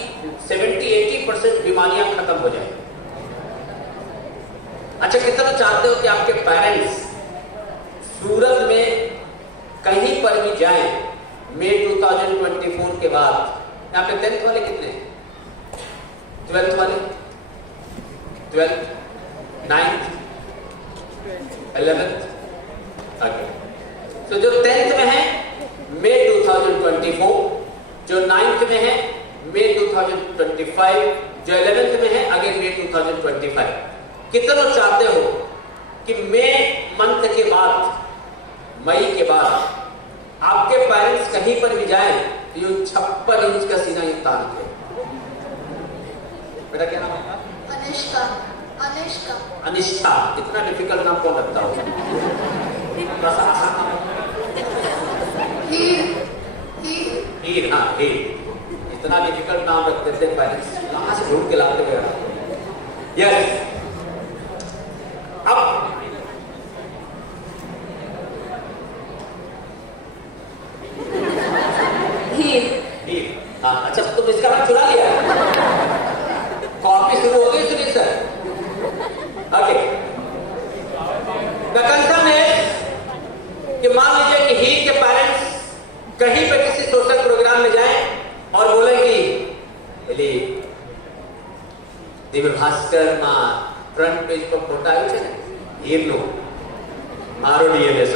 70-80% बीमारियां खत्म हो जाए? अच्छा, कितने लोग चाहते हो कि आपके पेरेंट्स सूरत में कहीं पर भी जाएं मई 2024 के बाद? यहाँ पे 10th वाले कितने हैं? 12th वाले? 12th, 9th, 11th, okay. तो जो 10th में है मई 2024, जो 9th में है मई 2025, जो 11th में है अगेन मई 2025. कितने लोग चाहते हो कि मई मंथ के बाद, मई के बाद कहीं पर भी जाए तो ये 56 इंच का सीना ये तान के। बेटा क्या नाम है? अनिष्का। अनिष्का। अनिष्ठा। इतना डिफिकल्ट नाम कौन रखता हो? थोड़ा सा आसान नाम। हीर। हाँ हीर। इतना डिफिकल्ट नाम रखते थे पेरेंट्स, कहाँ से ढूंढ के लाते हुए। यस। अब हीर। हाँ अच्छा, तुम इसका नाम चुरा लिया। कॉपी शुरू हो गई Sunil sir. Okay. The concern है कि मान लीजिए कि हीर के पेरेंट्स कहीं पे किसी सोशल प्रोग्राम में जाएं और बोले कि दिव्य भास्कर में फ्रंट पेज पर फोटो આવ્યું છે ને હીરનું મારો ડીએનએસ।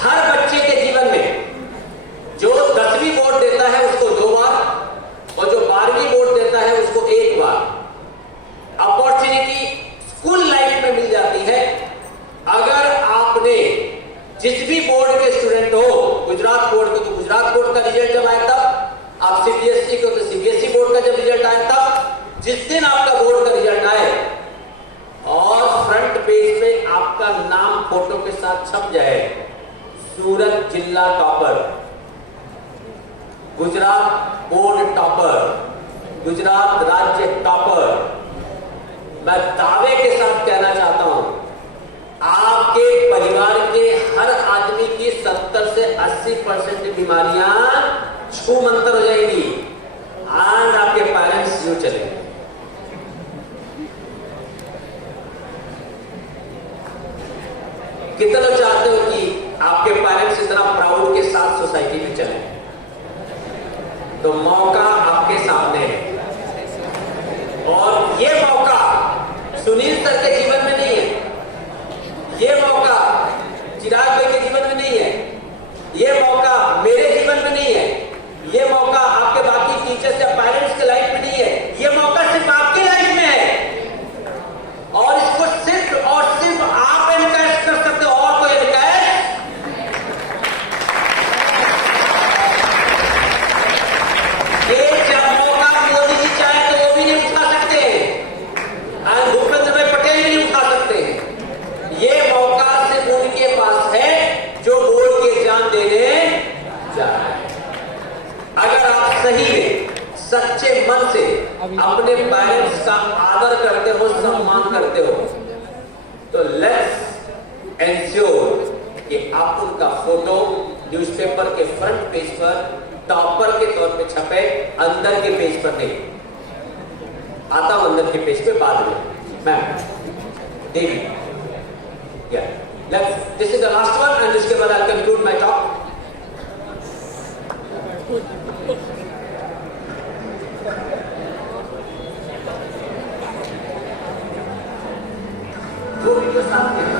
हर बच्चे के जीवन में जो 10वीं बोर्ड देता है उसको 2 बार और जो 12वीं बोर्ड देता है उसको 1 बार अपॉर्चुनिटी स्कूल लाइफ में मिल जाती है। अगर आपने जिस भी बोर्ड के स्टूडेंट हो, गुजरात बोर्ड के तो गुजरात बोर्ड का रिजल्ट जब आए तब, आप सीबीएसई के तो सीबीएसई बोर्ड का जब रिजल्ट आए तब, जिस दिन आपका बोर्ड का रिजल्ट आए और फ्रंट पेज पे आपका नाम फोटो के साथ छप जाए, सूरत जिला topper, Gujarat board topper, Gujarat राज्य टॉपर, मैं दावे के साथ कहना चाहता हूं आपके परिवार के हर आदमी की 70 से 80% बीमारियां छूमंतर हो जाएंगी। आज आपके पेरेंट्स यूं चलेंगे। कितना लोग चाहते हो कि आपके पेरेंट्स इतना प्राउड के साथ सोसाइटी में चले? तो मौका आपके सामने है और ये मौका सुनील सर के जीवन में नहीं है, ये मौका चिराग भाई के जीवन में नहीं है, ये मौका मेरे जीवन में नहीं है, ये मौका आपके बाकी टीचर्स या पेरेंट्स के लाइफ में नहीं है, ये मौका सिर्फ आपकी लाइफ में है और इसको सिर्फ और सिर्फ आप एनकरेज कर सकते हो और कोई एनकरेज। ये जब मौका मोदी जी चाहे तो वो भी नहीं उठा सकते, भूपेंद्र भाई पटेल भी नहीं उठा सकते। ये मौका सिर्फ उनके पास है जो बोर्ड के एग्जाम देने जा रहे हैं। अगर आप सही में सच्चे मन से अपने पेरेंट्स का आदर करते हो, सम्मान करते हो, तो लेट्स एंश्योर कि आप उनका फोटो न्यूज़पेपर के फ्रंट पेज पर टॉपर के तौर पे छपे, अंदर के पेज पर नहीं। आता हूं अंदर के पेज पे बाद में। Ma'am Devi, this is the last one and इसके बाद I'll conclude my talk. वो वीडियो सामने है।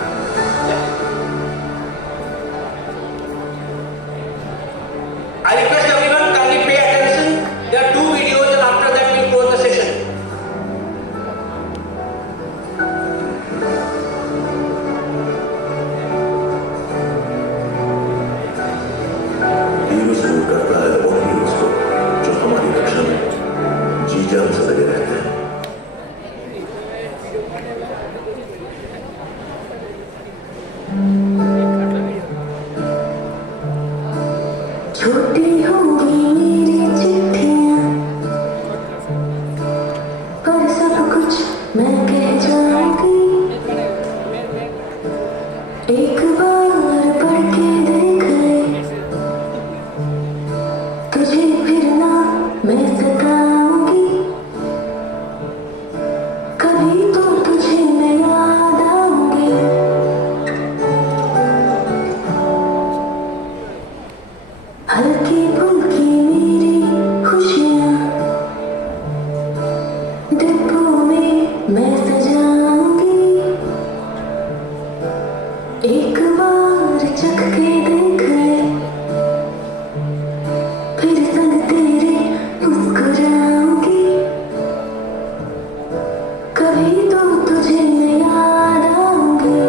I request everyone kindly pay attention. There are 2 videos and after that we'll close the session. Hero जरूर करता है वो हीरोज को जो हमारी रक्षा में जी जान से लगे रहते हैं। छोटी होंगी मेरी चिट्ठियां पर सब कुछ मैं कह जाऊंगी। एक बार पढ़ के देख ले, तुझे फिर ना मैं सताऊंगी। कभी तो तुझे मैं याद आऊंगी। हल्की फुल्की मेरी खुशियां डिब्बों में मैं सजाऊंगी। एक बार चख के देख ले, फिर संग तेरे मुस्कुराऊंगी। कभी तो तुझे मैं याद आऊंगी।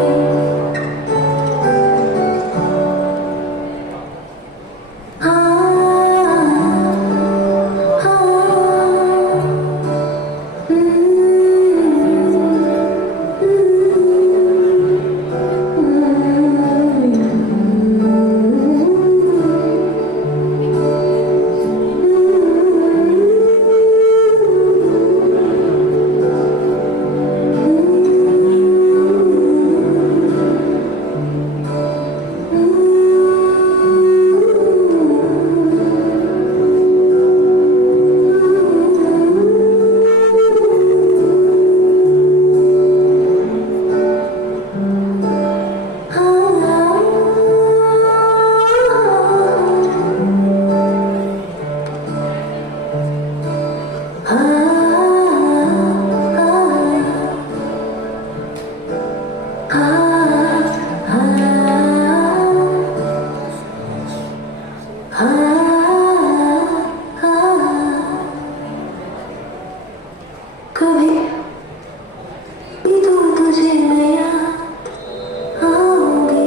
भी तो तुझे मैं याद आऊंगी।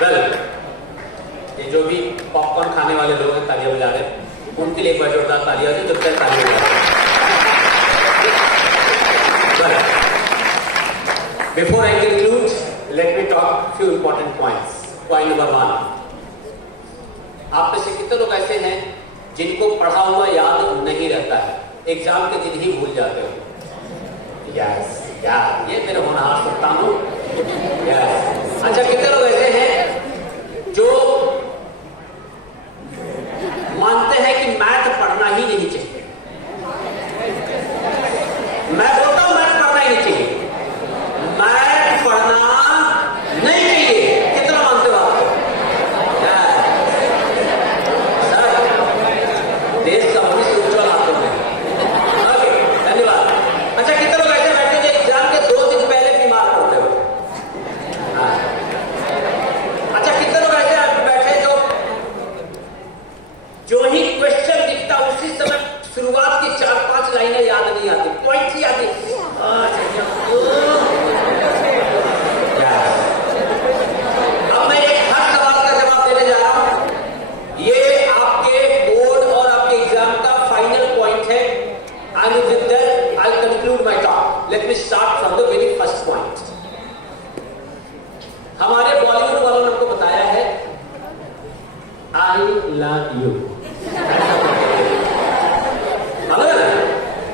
वेल, ये जो भी पॉपकॉर्न खाने वाले लोग हैं तालियां बजा रहे हैं, उनके लिए एक बार जोरदार तालियां हो जब तक तालियां बजा रहे हैं। Before I conclude, let me talk few important points. Point number 1, आप में से कितने लोग ऐसे हैं जिनको पढ़ा हुआ याद नहीं रहता है, एग्जाम के दिन ही भूल जाते हो? यस, यार ये मेरा होनहार सकता हूं। यस, अच्छा, कितने लोग ऐसे हैं जो मानते हैं कि मैथ पढ़ना ही नहीं चाहिए? मैं बोलता हूं मैथ पढ़ना ही नहीं चाहिए, मैथ पढ़ना नहीं चाहिए। कितना मानते हो आप? सर, देश का भविष्य उज्जवल हाथों में। ओके, धन्यवाद। अच्छा, कितने लोग ऐसे बैठे जो एग्जाम के 2 दिन पहले बीमार पड़ते हो? अच्छा, कितने लोग ऐसे बैठे जो ही क्वेश्चन दिखता उसी समय शुरुआत की 4-5 लाइनें याद नहीं आती, पॉइंट ही आती? अब मैं एक हर सवाल का जवाब देने जा रहा हूं। ये आपके बोर्ड और आपके एग्जाम का फाइनल पॉइंट है। And with that I will conclude my talk. Let me start from the very first point. हमारे बॉलीवुड वालों ने हमको बताया है आई लव यू,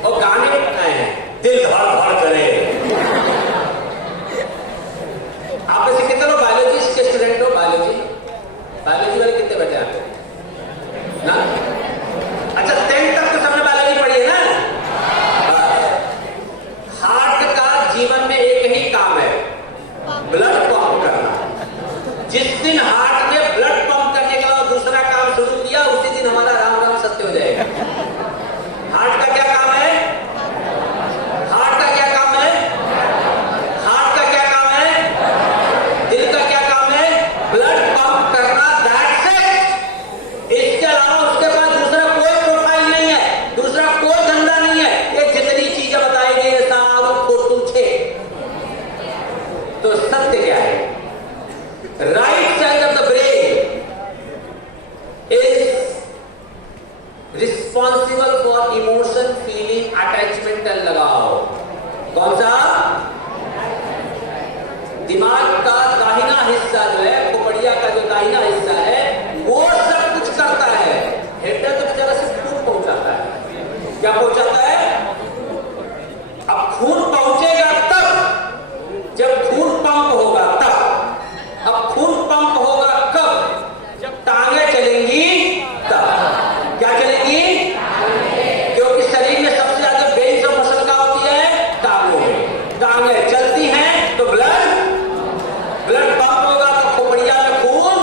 और गाने दिल धड़ धड़ करे। आप में से कितने लोग बायोलॉजी के स्टूडेंट हो? बायोलॉजी वाले कितने बैठे हैं ना? अच्छा, 10th तक तो सबने बायोलॉजी पढ़ी है ना? हार्ट का जीवन में एक ही काम है, ब्लड पंप करना। जिस दिन हार्ट ने ब्लड पंप करने का दूसरा काम शुरू किया, उसी दिन हमारा राम राम सत्य हो जाएगा। हार्ट का क्या काम है? हार्ट का क्या काम है? हार्ट का क्या काम है? दिल का क्या काम है? ब्लड पंप करना। That's it. इसके अलावा उसके पास दूसरा कोई प्रोफाइल नहीं है, दूसरा कोई धंधा नहीं है। ये जितनी चीजें बताई गई है सारू फोटू छे। तो सत्य क्या है? Right side of the brain is responsible for emotion, feeling, attachment and लगाओ। कौन सा? दिमाग का दाहिना हिस्सा जो है, खोपड़िया का जो दाहिना हिस्सा है, वो सब कुछ करता है। हेड तो बेचारा सिर्फ खून पहुंचाता है। क्या पहुंचाता है? अब खून पहुंचेगा तब जब खून पंप होगा, तब। अब खून पंप होगा कब? जब टांगे चलेंगी तब। क्या चलेंगी? क्योंकि शरीर में सबसे ज्यादा बेंच ऑफ मसल का होती है टांगों में। टांगे चलती हैं तो ब्लड पंप होगा, तो खोपड़िया में खून।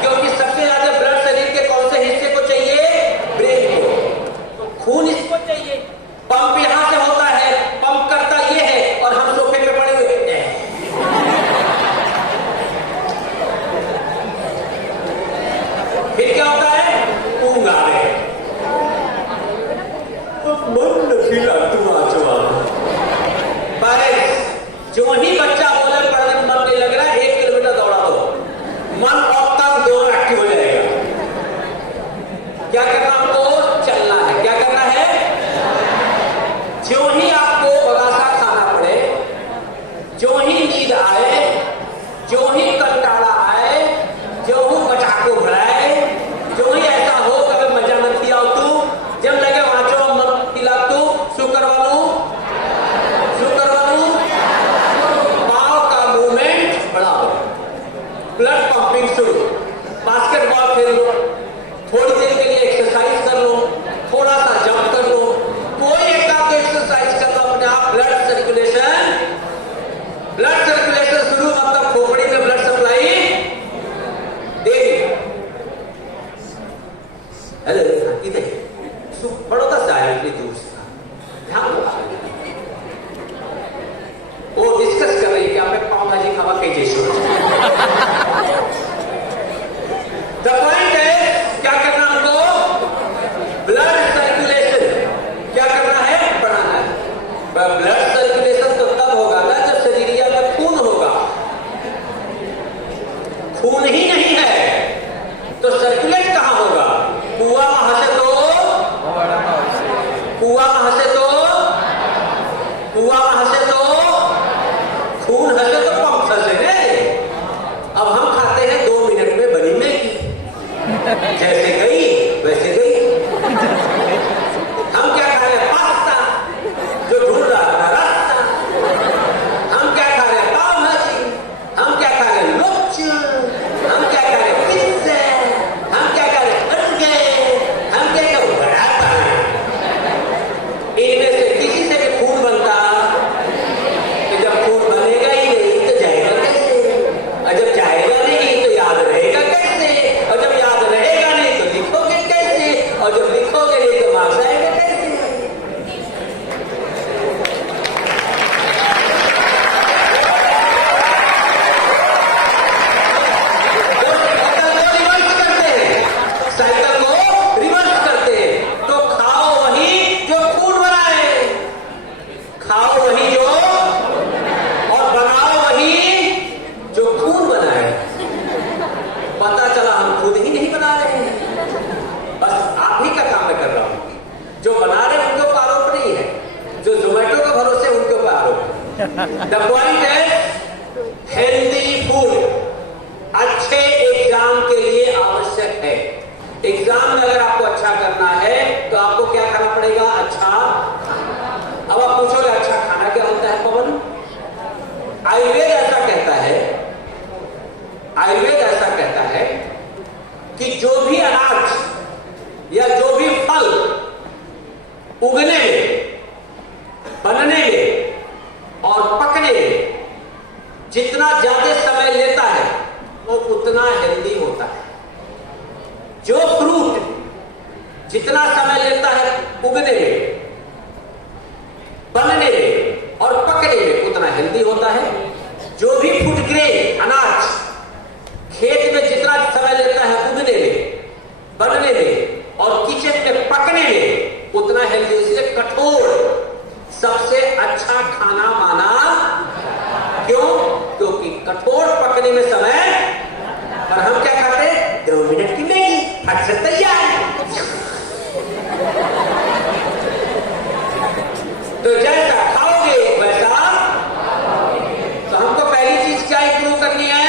क्योंकि सबसे ज्यादा ब्लड शरीर के कौन से हिस्से को चाहिए? ब्रेन को। तो खून इसको चाहिए। पंप यहां से होता है, पंप करता ये है, और हम सोफे पे पड़े हुए हैं। फिर क्या होता है? ऊँग आ रहे हैं। मन नखीला तुआ चुआ। जो ही बच्चा बोले पढ़ने में मन नहीं लग रहा है, 1 किलोमीटर दौड़ा दो, मन और तन दोनों एक्टिव हो जाएगा। क्या करना हमको? चलना है। क्या करना है? जो ही आपको बगासा खाना पड़े, जो ही नींद आए, जो ही कंटाला आए, जो ही बचाको भराए, जो ही ऐसा हो कभी मजा मत किया हो तू, जब लगे वाचो मत पिला तू, शू करवानू, पाँव का मूवमेंट बढ़ाओ, ब्लड पंपिंग शुरू। बास्केटबॉल खेल लो, थोड़ी देर के लिए एक्सरसाइज कर लो, थोड़ा सा जंप कर लो, कोई एक आप एक्सरसाइज कर लो अपने आप। ब्लड सर्कुलेशन शुरू, मतलब खोपड़ी में ब्लड सप्लाई दे। हेलो, इधर बड़ौदा से आया इतनी दूर से, ध्यान दो। वो डिस्कस कर रही कि आपने पाव भाजी खावा कई जैसे। द पॉइंट है क्या करना हमको, ब्लड सर्कुलेशन क्या करना है, बढ़ाना है। ब्लड सर्कुलेशन तो तब होगा ना जब शरीरिया में खून होगा। खून ही नहीं है तो सर्कुलेट कहां होगा, कुआं वहां से तो खून हंसे तो पंप हंसे। अब हम खाते हैं 2 मिनट में बनी मैगी, जैसे गई वैसे गई। हम क्या खा रहे हैं, पास्ता जो ढूंढ रहा था रास्ता। हम क्या खा रहे हैं, पाव भाजी। हम क्या खा रहे हैं, लोच। हम क्या खा रहे हैं, पिज्जा। हम क्या खा रहे हैं, बर्गर। हम क्या खा रहे हैं, पराठा। इनमें से किसी से भी खून बनता, तो जब खून बनेगा ही नहीं तो जाएगा कैसे, और जब जाएगा नहीं तो याद रहेगा कैसे, और जब याद रहेगा नहीं तो लिखोगे कैसे, और जब लिखोगे नहीं तो मार्क्स आएगा कैसे। साइकिल को रिवर्स करते हैं तो खाओ वही जो खून बनाए, खाओ वही जो और बनाओ वही जो खून बनाए। पता चला हम खुद ही नहीं बना रहे हैं, बस आप ही का काम मैं कर रहा हूं। जो बना रहे हैं उनके ऊपर आरोप नहीं है, जो जोमेटो के भरोसे उनके ऊपर आरोप है। द पॉइंट है हेल्दी फूड अच्छे एग्जाम के लिए आवश्यक है। एग्जाम में अगर आपको अच्छा करना है तो आपको क्या खाना पड़ेगा, अच्छा। अब आप पूछोगे अच्छा खाना क्या होता है पवन? आयुर्वेद ऐसा कहता है कि जो भी अनाज या जो भी फल उगने में, बनने में और पकने में जितना ज्यादा समय लेता है वो उतना हेल्दी होता है। जो फ्रूट जितना समय लेता है उगने में, बनने में और पकने में उतना हेल्दी होता है। जो भी फूड ग्रेन अनाज खेत में जितना समय लेता है उगने में, बनने में और किचन में पकने में उतना हेल्दी। इसलिए कठोर सबसे अच्छा खाना माना। क्यों? क्योंकि कठोर पकने में समय, और हम क्या खाते हैं, 2 मिनट की मैगी फट से तैयार। तो जैसा खाओगे वैसा। तो हमको पहली चीज क्या इंप्रूव करनी है,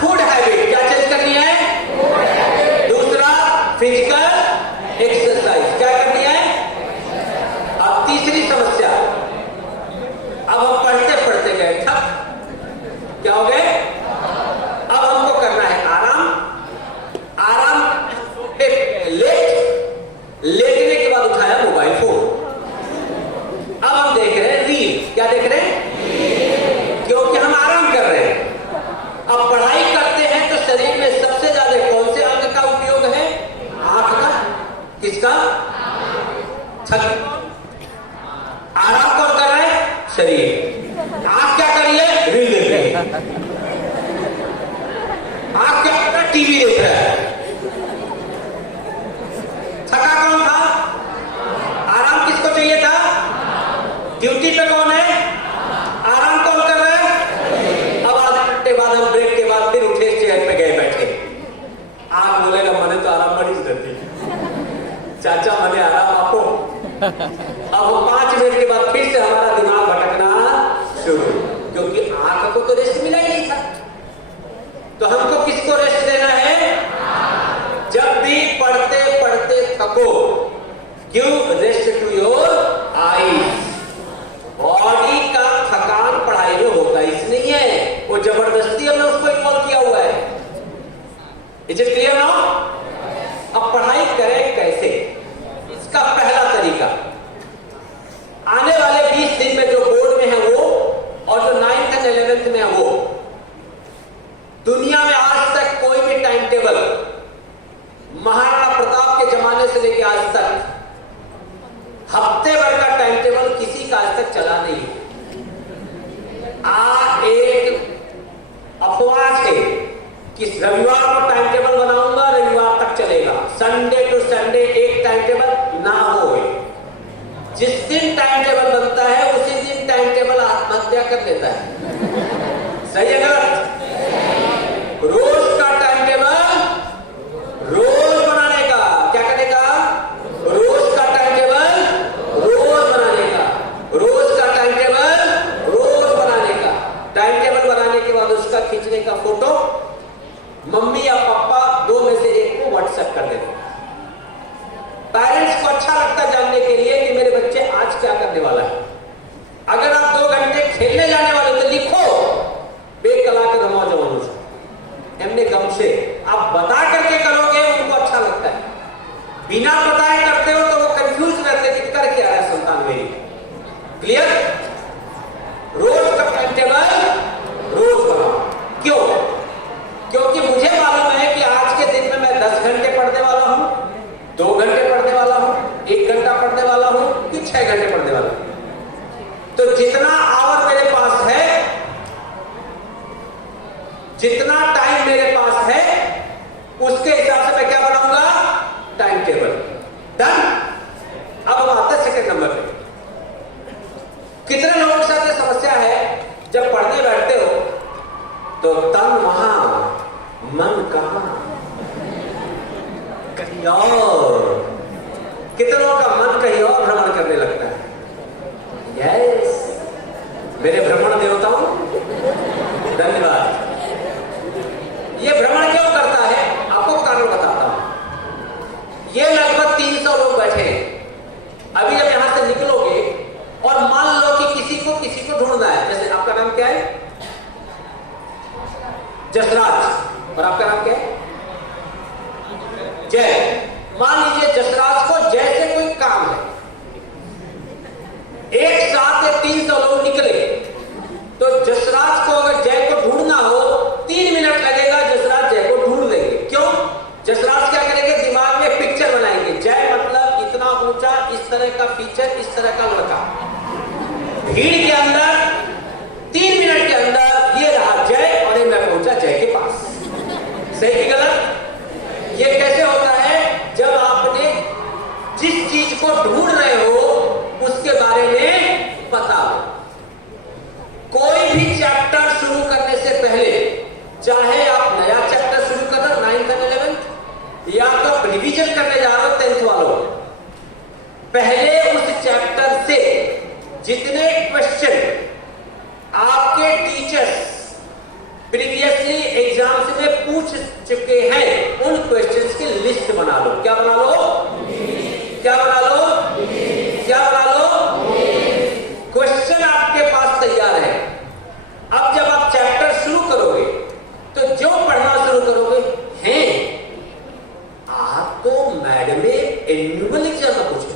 फूड हैबिट। क्या चेंज करनी है? दूसरा फिजिकल एक्सरसाइज क्या करनी है। अब तीसरी समस्या, अब हम पढ़ते पढ़ते गए थक, क्या हो गए, अब हमको करना है आराम। आराम लेटने के बाद उठाया मोबाइल फोन। अब हम देख रहे हैं रील। क्या देख रहे हैं? क्योंकि हम आराम कर रहे हैं। अब पढ़ाई करते हैं तो शरीर में सबसे ज्यादा कौन से अंग का उपयोग है, आंख का। किसका? थक। आराम कौन कर रहा है, शरीर। आंख क्या कर रही है, रील देख रही है। आंख क्या कर रहा है, टीवी देख रहा है। थका कौन था, आराम किसको चाहिए था, ड्यूटी पे कौन है, आराम कौन कर रहा है। अब आधे घंटे बाद हम ब्रेक के बाद फिर उठे, चेयर पे गए बैठे। आंख बोलेगा मैंने तो आराम बड़ी देती, चाचा मैंने आराम आपको। अब 5 मिनट के बाद फिर से हमारा दिमाग भटकना शुरू, क्योंकि आंख को तो रेस्ट मिला ही नहीं था। तो हमको किसको रेस्ट देना है, जब भी पढ़ते पढ़ते थको, give rest to your eyes. Body का थकान पढ़ाई में होता ही नहीं है, वो जबरदस्ती हमने उसको इन्वॉल्व किया हुआ है। Is it clear now? अब पढ़ाई करें कैसे, इसका पहला तरीका, आने वाले 20 दिन में जो बोर्ड में है वो, और जो 9th और 11th में है वो, दुनिया में आज तक कोई भी टाइम टेबल महाराणा प्रताप के जमाने से से लेकर आज तक हफ्ते भर का टाइम टेबल किसी का आज तक चला नहीं है। एक अफवाह है कि रविवार को टाइम टेबल बनाऊंगा, रविवार तक चलेगा, संडे टू संडे एक टाइम टेबल ना हो। जिस दिन टाइम टेबल बनता है उसी दिन टाइम टेबल आत्महत्या कर लेता है। सही है गलत? रोज का टाइम टेबल रोज बनाने का, क्या करने का? रोज का टाइम टेबल रोज बनाने का, रोज का टाइम टेबल रोज बनाने का। टाइम टेबल बनाने के बाद उसका खींचने का फोटो मम्मी या पापा दो में से एक को व्हाट्सएप कर देते। पेरेंट्स को अच्छा लगता है जानने के लिए कि मेरे बच्चे आज क्या करने वाला है। अगर आप 2 घंटे खेलने जाने वाले तो लिखो बेकला के रमो जवानों से, एमने गम से। आप बता करके करोगे उनको अच्छा लगता है, बिना बताए करते हो तो वो कंफ्यूज रहते कि कर क्या रहा है संतान मेरी। क्लियर? रोज का टाइम टेबल रोज बनाओ। क्यों? क्योंकि मुझे मालूम है कि आज के दिन में मैं 10 घंटे पढ़ने वाला हूं, 2 घंटे पढ़ने वाला हूं, 1 घंटा पढ़ने वाला हूं कि 6 घंटे पढ़ने वाला हूं। तो जितना आवर मेरे पास है, जितना टाइम मेरे पास है, उसके हिसाब से मैं क्या बनाऊंगा? Time table. डन? अब हम आते हैं सेकंड नंबर पे। कितने लोगों के साथ ये समस्या है, जब पढ़ने बैठते हो तो तन वहां मन कहां, कहीं और। कितनों का मन कहीं और भ्रमण करने लगता है। यस, मेरे भ्रमण देवताओं धन्यवाद। ये भ्रमण क्यों करता है आपको कारण बताता हूं। ये लगभग 300 लोग बैठे हैं। अभी जब यहां से निकलोगे और मान लो कि किसी को ढूंढना है, जैसे आपका नाम क्या है? जसराज। और आपका नाम क्या है? जय। मान लीजिए जसराज को जय से कोई काम है, एक साथ 300 लोग निकले, तो जसराज को अगर जय को ढूंढना हो 3 मिनट लगेगा, जसराज जय को ढूंढ लेंगे। क्यों? जसराज क्या करेंगे? दिमाग में पिक्चर बनाएंगे। जय मतलब इतना ऊंचा, इस तरह का फीचर, इस तरह का लड़का। भीड़ के अंदर 3 मिनट के अंदर ये रहा जय और मैं पहुंचा जय के पास। सही कि गलत? ये कैसे होता है? जब आपने जिस चीज को ढूंढ रहे हो उसके बारे में पता हो। कोई भी चैप्टर शुरू करने से पहले, चाहे आप नया चैप्टर शुरू कर रहे हो 9th और 11th, या तो रिवीजन करने जा रहे हो 10th वालों, पहले उस चैप्टर से जितने क्वेश्चन आपके टीचर्स प्रीवियसली एग्जाम्स में पूछ चुके हैं, उन क्वेश्चंस की लिस्ट बना लो। क्या बना लो? क्या बना लो? क्या बना लो? क्वेश्चन आपके पास तैयार है। अब जब आप चैप्टर शुरू करोगे तो जो पढ़ना शुरू करोगे, हैं आपको मैडम ने एनुअल एग्जाम में पूछे,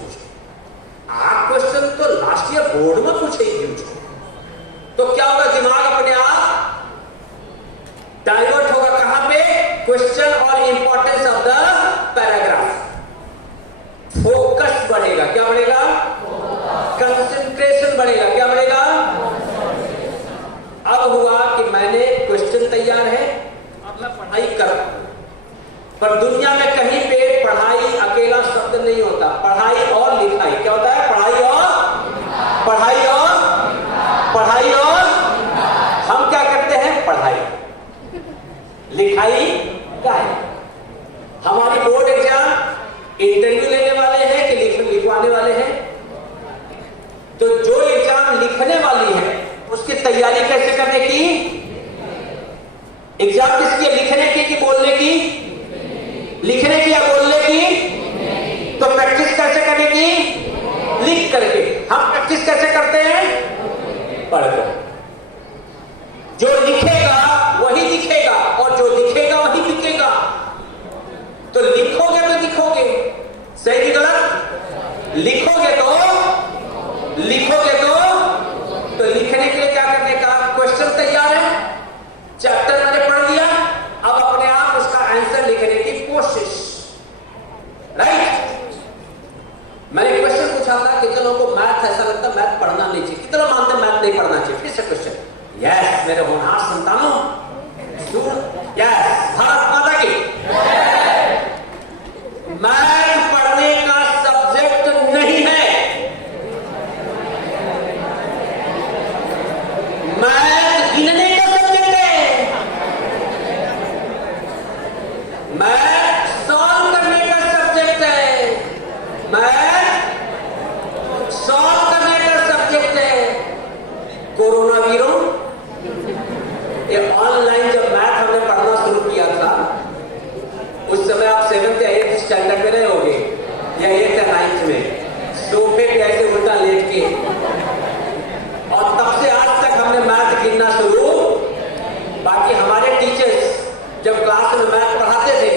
आप क्वेश्चन तो लास्ट ईयर बोर्ड में पूछेगी मुझको, तो क्या होगा? दिमाग अपने आप डाइवर्ट होगा। कहां पे? क्वेश्चन और importance of the paragraph. Focus बढ़ेगा। क्या बढ़ेगा? कंसंट्रेशन बढ़ेगा। क्या बढ़ेगा? अब हुआ कि मैंने क्वेश्चन तैयार है, अब मैं पढ़ाई कर रहा हूं, पर दुनिया में कहीं पे पढ़ाई अकेला शब्द नहीं होता। पढ़ाई और लिखाई क्या होता है? पढ़ाई और हम क्या करते हैं? पढ़ाई। लिखाई क्या है? हमारी बोर्ड एग्जाम इंटरव्यू लेने वाले हैं कि लिखवाने वाले हैं? तो जो एग्जाम लिखने वाली है उसकी तैयारी कैसे करने की? एग्जाम किसकी? लिखने की कि बोलने की? लिखने की या बोलने की? तो प्रैक्टिस कैसे करने की? लिख करके। हम प्रैक्टिस कैसे करते हैं? पढ़कर। जो लिखेगा वही दिखेगा और जो दिखेगा वही बिकेगा। तो लिखोगे तो दिखोगे। सही कि गलत? लिखोगे तो लिखने के लिए क्या करने का? क्वेश्चन तैयार है, चैप्टर मैंने पढ़ लिया, अब अपने आप उसका आंसर लिखने की कोशिश। राइट? मेरे होनहार संतानों, यस, भारत माता की। मैथ पढ़ने का सब्जेक्ट नहीं है, मैथ गिनने का सब्जेक्ट है, मैथ सॉल्व करने का सब्जेक्ट है, मैथ सॉल्व करने का सब्जेक्ट है। कोरोना वीरों, ये ऑनलाइन जब मैथ हमने पढ़ना शुरू किया था, उस समय आप 7th या 8th स्टैंडर्ड में रहे होंगे, या 8th या 9th में, सोफे कैसे उल्टा लेट के, और तब से आज तक हमने मैथ गिनना शुरू। बाकी हमारे टीचर्स जब क्लास में मैथ पढ़ाते थे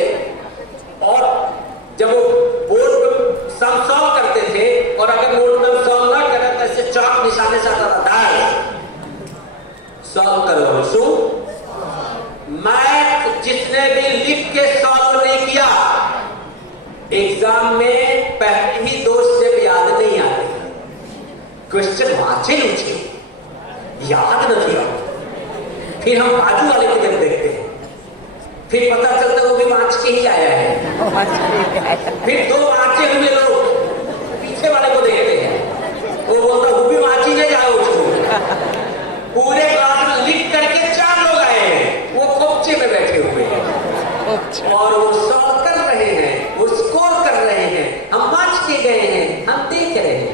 और जब वो बोर्ड पे सम सॉल्व करते थे, और अगर बोर्ड में सॉल्व ना करे तो ऐसे चौक निशाने से आता था, सॉल्व करो। सो मैथ जिसने भी लिख के सॉल्व नहीं किया, एग्जाम में पहले ही 2 स्टेप याद नहीं आते, क्वेश्चन वाचे नीचे याद नहीं आते, फिर हम बाजू वाले की तरफ देखते हैं, फिर पता चलता वो भी वांच के ही आया है, फिर 2 वांचे हुए लोग पीछे वाले को देखते हैं, वो बोलता वो भी वांची नहीं जाओ उसको। पूरे क्लास में लिख करके 4 लोग आए हैं, वो खोपचे में बैठे हुए हैं और वो सॉल्व कर रहे हैं, वो स्कोर कर रहे हैं, हम वाच के गए हैं, हम देख रहे हैं,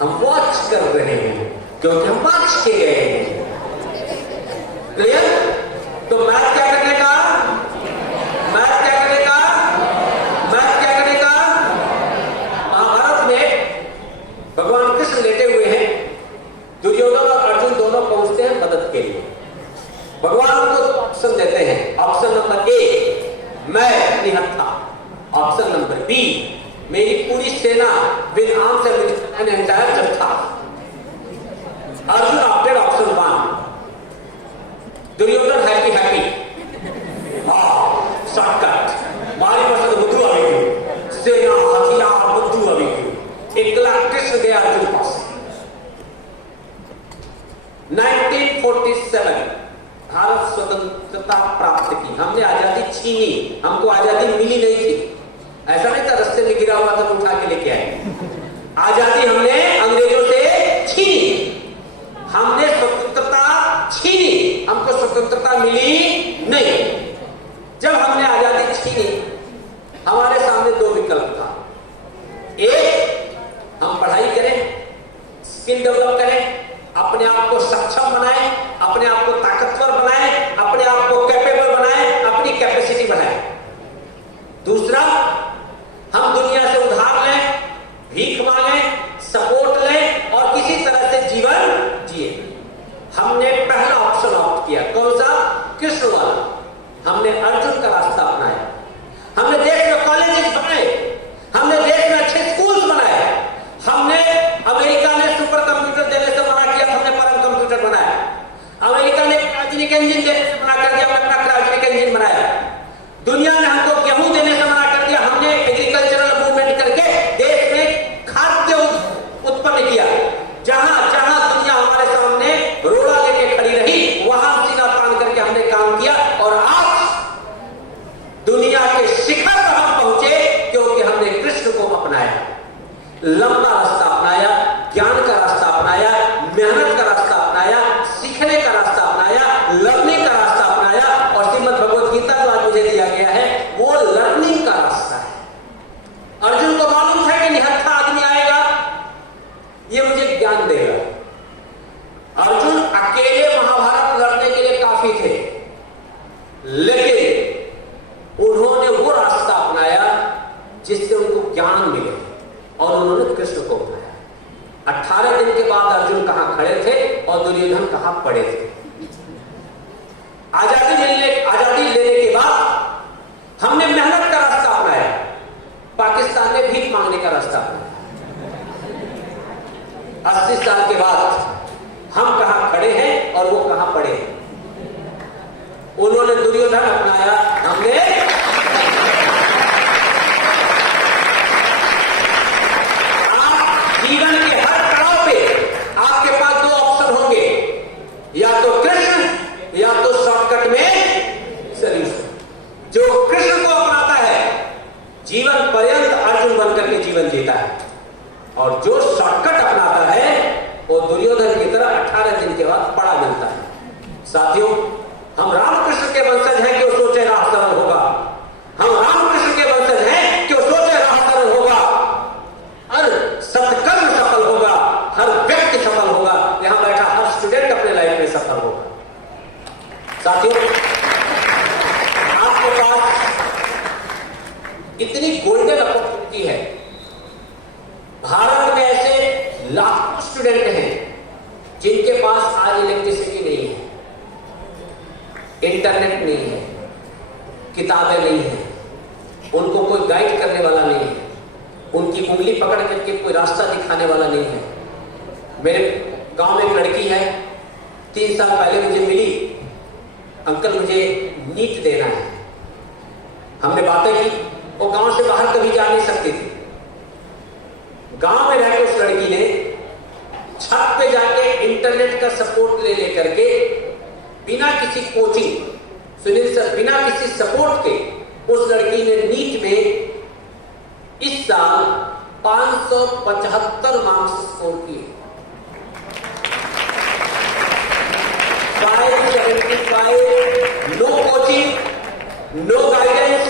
हम वॉच कर रहे हैं क्योंकि हम वाच के गए हैं। क्लियर? तो मैथ क्या करने का, मैथ क्या करने का, मैथ क्या करने का। महाभारत में भगवान कृष्ण लेटे हुए हैं, दुर्योधन और अर्जुन दोनों पहुंचते हैं मदद के लिए। भगवान उनको ऑप्शन देते हैं, ऑप्शन नंबर ए, मैं निहत्था, ऑप्शन नंबर बी, मेरी पूरी सेना विद आर्म्स एंड एंटायर जत्था। Arjun opted option 1, Duryodhan happy shortcut, मारी पसंद बुद्धू अभी क्यों, सेना हथियार बुद्धू अभी क्यों, 1 लाख कृष्ण गया अर्जुन पास। 1947 भारत स्वतंत्रता प्राप्त की, हमने आजादी छीनी, हमको आजादी मिली नहीं थी, ऐसा नहीं था रास्ते में गिरा हुआ था तो उठा के लेके आए। आजादी हमने अंग्रेजों से छीनी, हमने स्वतंत्रता छीनी, हमको स्वतंत्रता मिली नहीं। जब हमने आजादी छीनी, हमारे सामने 2 विकल्प था, एक हम पढ़ाई करें, स्किल डेवलप करें, अपने आप को सक्षम बनाएं, अपने आप को ताकतवर बनाएं, अपने आप को कैपेबल बनाएं, अपनी कैपेसिटी बढ़ाएं। दूसरा, हम दुनिया से उधार लें, भीख मांगें, सपोर्ट लें और किसी तरह से जीवन जिए। हमने पहला ऑप्शन ऑप्ट किया, कौन सा? कृष्ण वाला। हमने अर्जुन का रास्ता अपनाया, हमने देश में कॉलेजेस बनाए, हमने देश में अच्छे स्कूल्स बनाए, हमने अमेरिका ने सुपर कंप्यूटर देने से मना किया, हमने परम कंप्यूटर बनाया। अमेरिका ने क्रायोजेनिक इंजन देने से मना कर दिया, हमने अपना क्रायोजेनिक इंजन बनाया। दुनिया ने हमको गेहूं देने से मना कर दिया, हमने एग्रीकल्चरल मूवमेंट करके देश में खाद्य उत्पन्न किया। जहां जहां दुनिया हमारे सामने रोड़ा लेके खड़ी रही, वहां सीना तान करके हमने काम किया और आज दुनिया के शिखर पर हम पहुंचे क्योंकि हमने कृष्ण को अपनाया, लंबा रास्ता अपनाया, ज्ञान का रास्ता अपनाया, मेहनत का रास्ता अपनाया, सीखने का रास्ता अपनाया, लर्निंग का रास्ता अपनाया। और श्रीमद् भगवद गीता जो आज मुझे दिया गया है वो लर्निंग का रास्ता है। अर्जुन को मालूम था कि निहत्था आदमी आएगा, ये मुझे ज्ञान देगा। अर्जुन अकेले महाभारत लड़ने के लिए काफी थे, लेकिन उन्होंने वो रास्ता अपनाया जिससे उनको ज्ञान मिले और उन्होंने कृष्ण को अपनाया। 18 दिन के बाद अर्जुन कहां खड़े थे और दुर्योधन कहां पड़े थे। आजादी लेने के बाद हमने मेहनत का रास्ता अपनाया, पाकिस्तान ने भीख मांगने का रास्ता अपनाया। 80 साल के बाद हम कहां खड़े हैं और वो कहां पड़े हैं। उन्होंने दुर्योधन अपनाया, हमने जीवन के हर पड़ाव पे आपके पास 2 ऑप्शन होंगे, जीवन पर्यंत अर्जुन बनकर के जीवन जीता है, और जो शॉर्टकट अपनाता है वो दुर्योधन की तरह 18 दिन के बाद पड़ा मिलता है। साथियों, हम रामकृष्ण के वंशज हैं कि वो सोचे राह सरल होगा। हम रामकृष्ण के वंशज हैं कि वो सोचे राह सरल होगा, हर सत्कर्म सफल होगा, हर व्यक्ति सफल होगा, यहां बैठा हर स्टूडेंट अपने लाइफ में सफल होगा। साथियों, आपके पास इतनी गोल्डन अपॉर्चुनिटी है। भारत में ऐसे लाखों स्टूडेंट हैं जिनके पास आज इलेक्ट्रिसिटी नहीं है, इंटरनेट नहीं है, किताबें नहीं है, उनको कोई गाइड करने वाला नहीं है, उनकी उंगली पकड़ करके कोई रास्ता दिखाने वाला नहीं है। मेरे गांव में एक लड़की है, 3 साल पहले मुझे मिली, अंकल मुझे नीट देना है। हमने बातें की, वो गांव से बाहर कभी जा नहीं सकती थी। गांव में रहकर उस लड़की ने छत पे जाके इंटरनेट का सपोर्ट ले लेकर के बिना किसी कोचिंग, सुनील सर, बिना किसी सपोर्ट के उस लड़की ने नीट में इस साल 575 मार्क्स स्कोर किए। 575, no coaching, no guidance,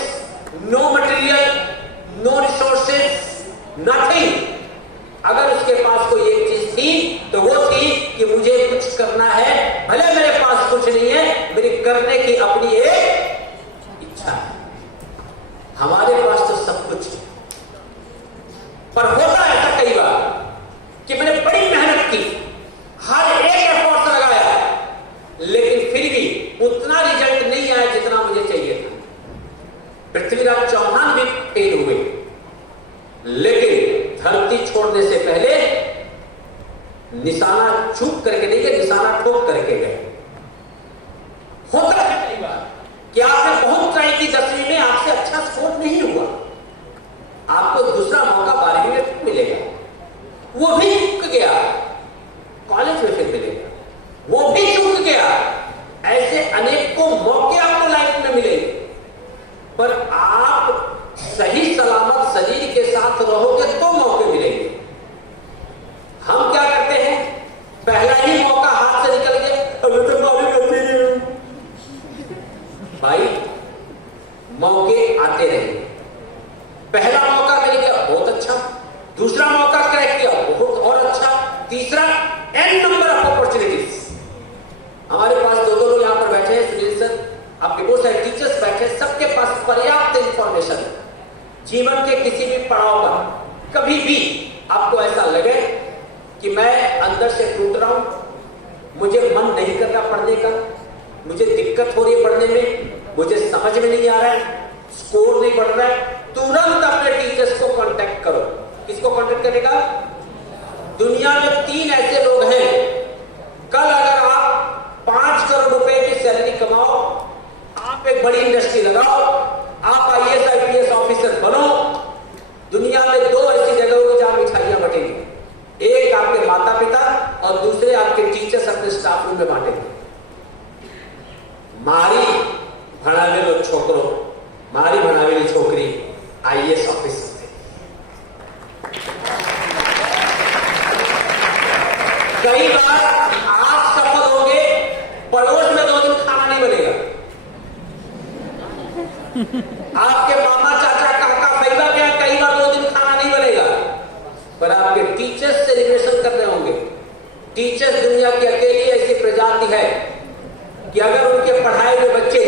no material, no resources, nothing. अगर उसके पास कोई एक चीज थी तो वो थी कि मुझे कुछ करना है, भले मेरे पास कुछ नहीं है, मेरी करने की अपनी एक इच्छा है। हमारे पास तो सब कुछ है, पर होता ऐसा कई बार कि मैंने बड़ी मेहनत की, हर एक एफर्ट्स लगाया, लेकिन फिर भी उतना रिजल्ट नहीं आया जितना मुझे चाहिए था। पृथ्वीराज चौहान भी फेल हुए, लेकिन धरती छोड़ने से पहले निशाना चूक करके नहीं गए, निशाना ठोक करके गए। होता है कई बार कि आपने बहुत ट्राई की, 10वीं में आपसे अच्छा स्कोर नहीं हुआ, आपको दूसरा मौका 12वीं में मिलेगा, वो भी चूक गया, कॉलेज में फिर मिलेगा, वो भी चूक गया। ऐसे अनेकों मौके आपको लाइफ में मिलेंगे, पर आप सही सलामत शरीर के साथ रहोगे तो मौके मिलेंगे। हम क्या करते हैं, पहला ही मौका हाथ से निकल गया, अभी तो बारी बची है। भाई, मौके आते रहेंगे। पहला मौका मिल गया, बहुत अच्छा, दूसरा मौका क्रैक किया, बहुत और अच्छा, तीसरा, एन नंबर ऑफ अपॉर्चुनिटीज। हमारे पास 2 लोग यहां पर बैठे हैं, सुनील सर, आपके बहुत सारे टीचर्स बैठे हैं, सबके पास पर्याप्त इंफॉर्मेशन है। जीवन के किसी भी पड़ाव पर कभी भी आपको ऐसा लगे कि मैं अंदर से टूट रहा हूं, मुझे मन नहीं कर रहा पढ़ने का, मुझे दिक्कत हो रही है पढ़ने में, मुझे समझ में नहीं आ रहा है, स्कोर नहीं बढ़ रहा है, तुरंत अपने टीचर्स को कांटेक्ट करो। किसको कांटेक्ट करेगा? दुनिया में 3 ऐसे लोग हैं, कल अगर आप 5 करोड़ रुपए की सैलरी कमाओ, आप एक बड़ी इंडस्ट्री लगाओ, आप IAS IPS ऑफिसर बनो, दुनिया में 2 ऐसी जगह होगी जहां मिठाइयां बटेंगी, एक आपके माता पिता और दूसरे आपके टीचर्स अपने स्टाफ रूम में बांटेंगे। मारी भणावेलो छोकरो, मारी भणावेली छोकरी IAS ऑफिसर थे। कई बार आप सफल होंगे, पड़ोस में 2 दिन खाना नहीं बनेगा, आपके मामा चाचा काका भैया क्या कई बार 2 दिन खाना नहीं बनेगा, पर आपके टीचर्स सेलिब्रेशन कर रहे होंगे। टीचर्स दुनिया की अकेली ऐसी प्रजाति है कि अगर उनके पढ़ाए हुए बच्चे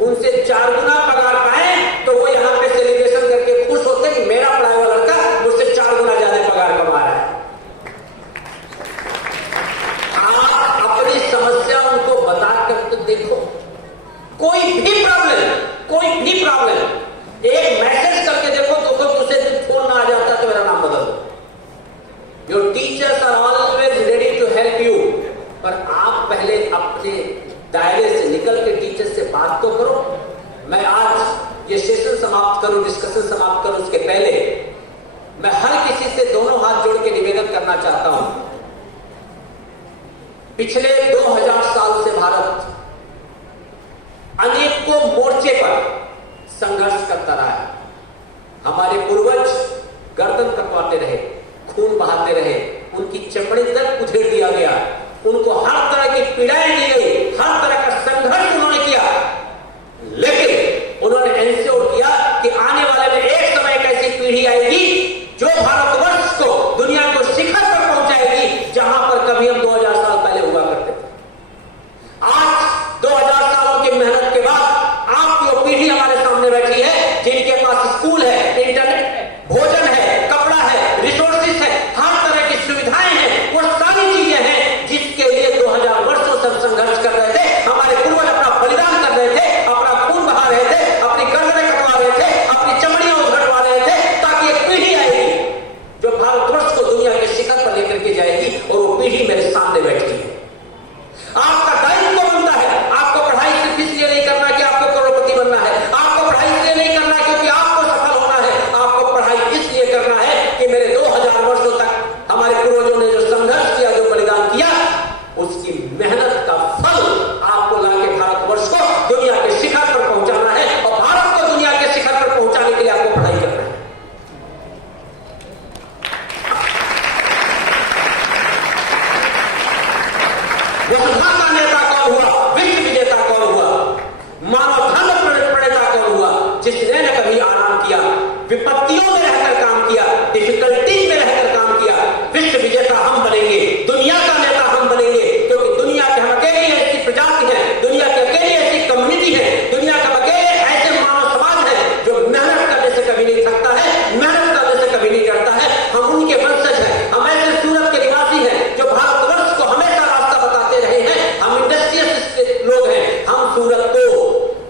उनसे 4 गुना पगार पाए तो वो यहां पे सेलिब्रेशन करके खुश होते हैं कि मेरा पढ़ाया हुआ लड़का मुझसे 4 गुना ज्यादा पगार कमा रहा है। आप अपनी समस्या उनको बता कर तो देखो, कोई भी प्रॉब्लम एक मैसेज करके देखो, तो दूसरे दिन फोन ना आ जाता तो मेरा नाम बदल दो। Your teachers are always ready to help you, पर आप पहले अपने दायरे से निकल के टीचर से बात तो करो। मैं आज ये सेशन समाप्त करूं, डिस्कशन समाप्त करूं, उसके पहले मैं हर किसी से दोनों हाथ जोड़ के निवेदन करना चाहता हूं। पिछले 2000 साल से भारत अनेकों मोर्चे पर संघर्ष करता रहा है। इनके पास स्कूल है, इंटरनेट है, भोजन है, कपड़ा है, रिसोर्सेस है, हर तरह की सुविधाएं हैं। वो सारी चीजें हैं जिसके लिए 2000 वर्षों से संघर्ष कर रहे थे। हमारे पूर्वज अपना बलिदान कर रहे थे, अपना खून बहा रहे थे, अपनी गर्दनें कटवा रहे थे, अपनी चमड़ियां उधड़वा रहे थे, ताकि एक पीढ़ी आएगी जो भारतवर्ष को दुनिया के शिखर पर लेकर के जाएगी। और वो पीढ़ी मेरे सामने बैठी है। आपका दायित्व बनता है। आपको पढ़ाई सिर्फ इसलिए नहीं करना कि आपको करोड़पति बनना है, आपको पढ़ाई इसलिए नहीं करना क्योंकि आपको सफल होना है, आपको पढ़ाई इसलिए करना है कि मेरे 2000 वर्षों तक हमारे पूर्वजों ने जो संघर्ष किया, जो बलिदान किया, उसकी मेहनत का फल आपको लाके भारतवर्ष को दुनिया के शिखर पर पहुंचाना है। और भारत को दुनिया के शिखर पर पहुंचाने के लिए आपको पढ़ाई करना है। वसुधा का नेता कौन हुआ? विश्व विजेता कौन हुआ? मानव धर्म प्रणेता कौन हुआ? जिसने न कभी आराम किया, विपत्तियों में रहकर काम किया, डिफिकल्टीज में रहकर काम किया। विश्व विजेता हम बनेंगे, दुनिया का नेता हम बनेंगे, क्योंकि दुनिया के हम अकेली ऐसी प्रजाति है, दुनिया की अकेली ऐसी कम्युनिटी है, दुनिया का अकेले ऐसे मानव समाज है जो मेहनत करने से कभी नहीं थकता है, मेहनत करने से कभी नहीं डरता है। हम उनके वंशज हैं। हम ऐसे सूरत के निवासी हैं जो भारतवर्ष को हमेशा रास्ता बताते रहे हैं। हम इंडस्ट्रियलिस्ट लोग हैं। हम सूरत को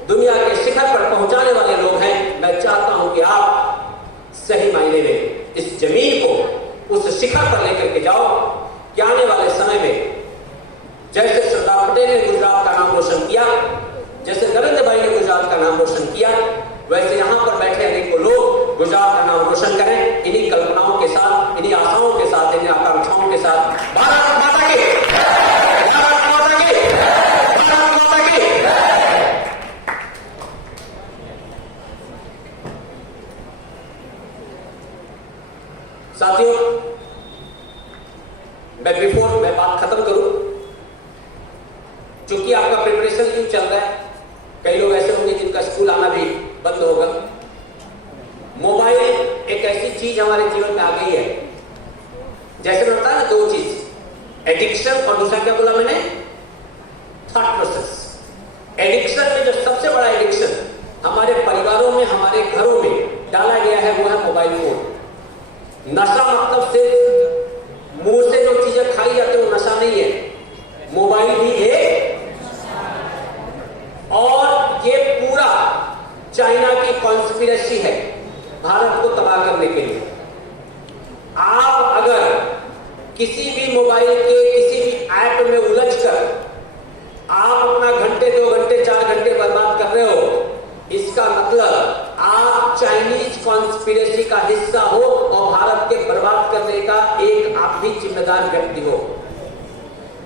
दुनिया के शिखर पर पहुंचाने वाले लोग हैं। मैं चाहता हूं कि आप सही मायने में इस जमीन को उस शिखर पर लेकर के जाओ कि आने वाले समय में जैसे सरदार पटेल ने गुजरात का नाम रोशन किया, जैसे नरेंद्र भाई ने गुजरात का नाम रोशन किया, वैसे यहां पर बैठे अनेकों लोग गुजरात का नाम रोशन करें। इन्हीं कल्पनाओं के साथ, इन्हीं आशाओं के साथ, इन्हीं आकांक्षाओं के साथ। भारत माता की, भारत माता की, भारत माता की। साथियों, मैं बात खत्म करूं, चूंकि आपका प्रिपरेशन क्यों चल रहा है, कई लोग ऐसे होंगे जिनका स्कूल आना भी बंद होगा। मोबाइल एक ऐसी चीज हमारे जीवन में आ गई है, जैसे मैं बताया ना, दो चीज, एडिक्शन और दूसरा क्या बोला मैंने, थॉट प्रोसेस। एडिक्शन में जो सबसे बड़ा एडिक्शन हमारे परिवारों में, हमारे घरों में डाला गया है, वो है मोबाइल फोन। नशा मतलब सिर्फ मुंह से जो चीजें खाई जाती है वो नशा नहीं है, मोबाइल भी है। और ये पूरा चाइना की कॉन्स्पिरेसी है भारत को तबाह करने के लिए। आप अगर किसी भी मोबाइल के किसी भी ऐप में उलझकर आप अपना घंटे, 2 घंटे, 4 घंटे बर्बाद कर रहे हो, इसका मतलब आप चाइनीज कॉन्स्पिरेसी का हिस्सा हो और भारत के बर्बाद करने का एक आप भी जिम्मेदार व्यक्ति हो।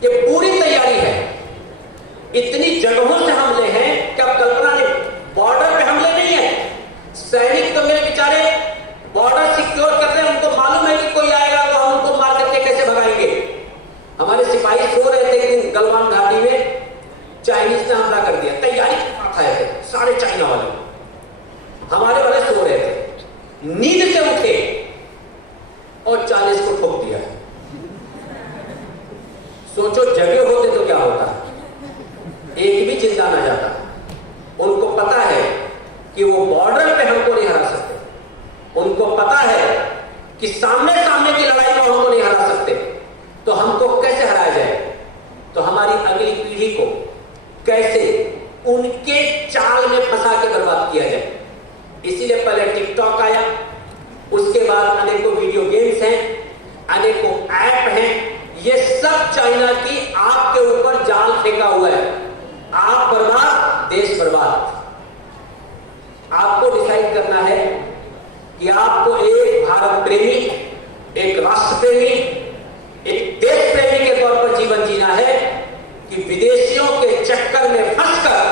ये पूरी तैयारी है। इतनी जगहों से हमले हैं कि अब कल्पना नहीं, बॉर्डर पे हमले नहीं है, सैनिक तो मेरे बेचारे बॉर्डर सिक्योर कर रहे हैं, उनको मालूम है कि कोई आएगा तो हम उनको मार करके कैसे भगाएंगे। हमारे सिपाही सो रहे थे एक दिन गलवान घाटी में, चाइनीज ने हमला कर दिया, तैयारी के साथ आए थे सारे चाइना वाले, हमारे वाले सो रहे थे, नींद से उठे और 40 को ठोक दिया। सोचो जगह होते तो क्या होता, एक भी जिंदा ना जाता। उनको पता है कि वो बॉर्डर पे हमको नहीं हरा सकते, उनको पता है कि सामने सामने की लड़ाई में हमको नहीं हरा सकते, तो हमको कैसे हराया जाए, तो हमारी अगली पीढ़ी को कैसे उनके चाल में फंसा के बर्बाद किया जाए। इसीलिए पहले टिकटॉक आया, उसके बाद अनेकों वीडियो गेम्स हैं, अनेकों ऐप हैं। ये सब चाइना की आपके ऊपर जाल फेंका हुआ है। आप बर्बाद, देश बर्बाद। आपको डिसाइड करना है कि आपको एक भारत प्रेमी, एक राष्ट्र प्रेमी, एक देश प्रेमी के तौर पर जीवन जीना है कि विदेशियों के चक्कर में फंसकर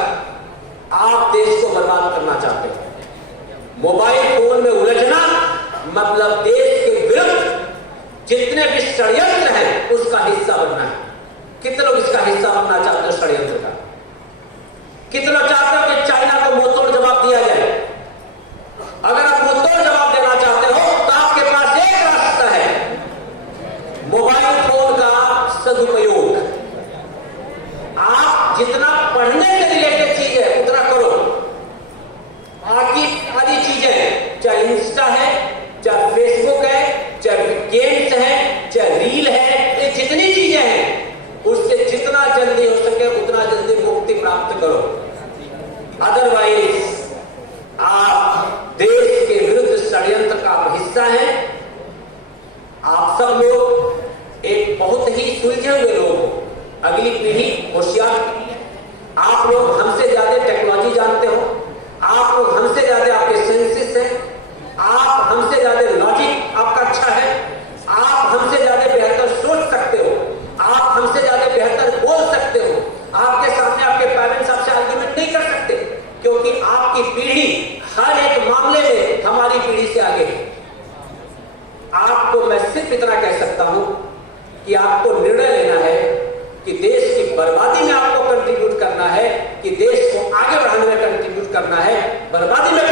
आप देश को बर्बाद करना चाहते हैं। मोबाइल फोन में उलझना मतलब देश के विरुद्ध जितने भी षड्यंत्र हैं उसका हिस्सा बनना है। कितने लोग इसका हिस्सा बनना चाहते हो षड्यंत्र का? कितने लोग चाहते हो कि चाइना को मुंहतोड़ जवाब दिया जाए? अगर आप मुंहतोड़ जवाब देना चाहते हो तो आपके पास एक रास्ता है, मोबाइल फोन का सदुपयोग। आप जितना पढ़ने से रिलेटेड चीज है उतना करो, बाकी सारी चीजें चाहे इंस्टा है, चाहे फेसबुक है, चाहे गेम्स है, चाहे रील है, ये जितनी चीजें हैं उससे जितना जल्दी हो सके उतना जल्दी मुक्ति प्राप्त करो। अदरवाइज आप देश के विरुद्ध षड्यंत्र का हिस्सा हैं। आप सब लोग एक बहुत ही सुलझे हुए लोग हो। अगली पीढ़ी होशियार, आप लोग हमसे ज्यादा टेक्नोलॉजी जानते हो, आप लोग हमसे ज्यादा आपके सेंसेस हैं, आप हमसे ज्यादा लॉजिक आपका अच्छा है, आप हमसे ज्यादा बेहतर सोच सकते हो, आप हमसे ज्यादा बेहतर बोल सकते हो। आपके सामने आपके पेरेंट्स आपसे आर्ग्यूमेंट नहीं कर सकते, क्योंकि आपकी पीढ़ी हर एक मामले में हमारी पीढ़ी से आगे है। आपको मैं सिर्फ इतना कह सकता हूं कि आपको निर्णय लेना है कि देश की बर्बादी में आपको कंट्रीब्यूट करना है, कि देश को आगे बढ़ाने में कंट्रीब्यूट करना है। बर्बादी में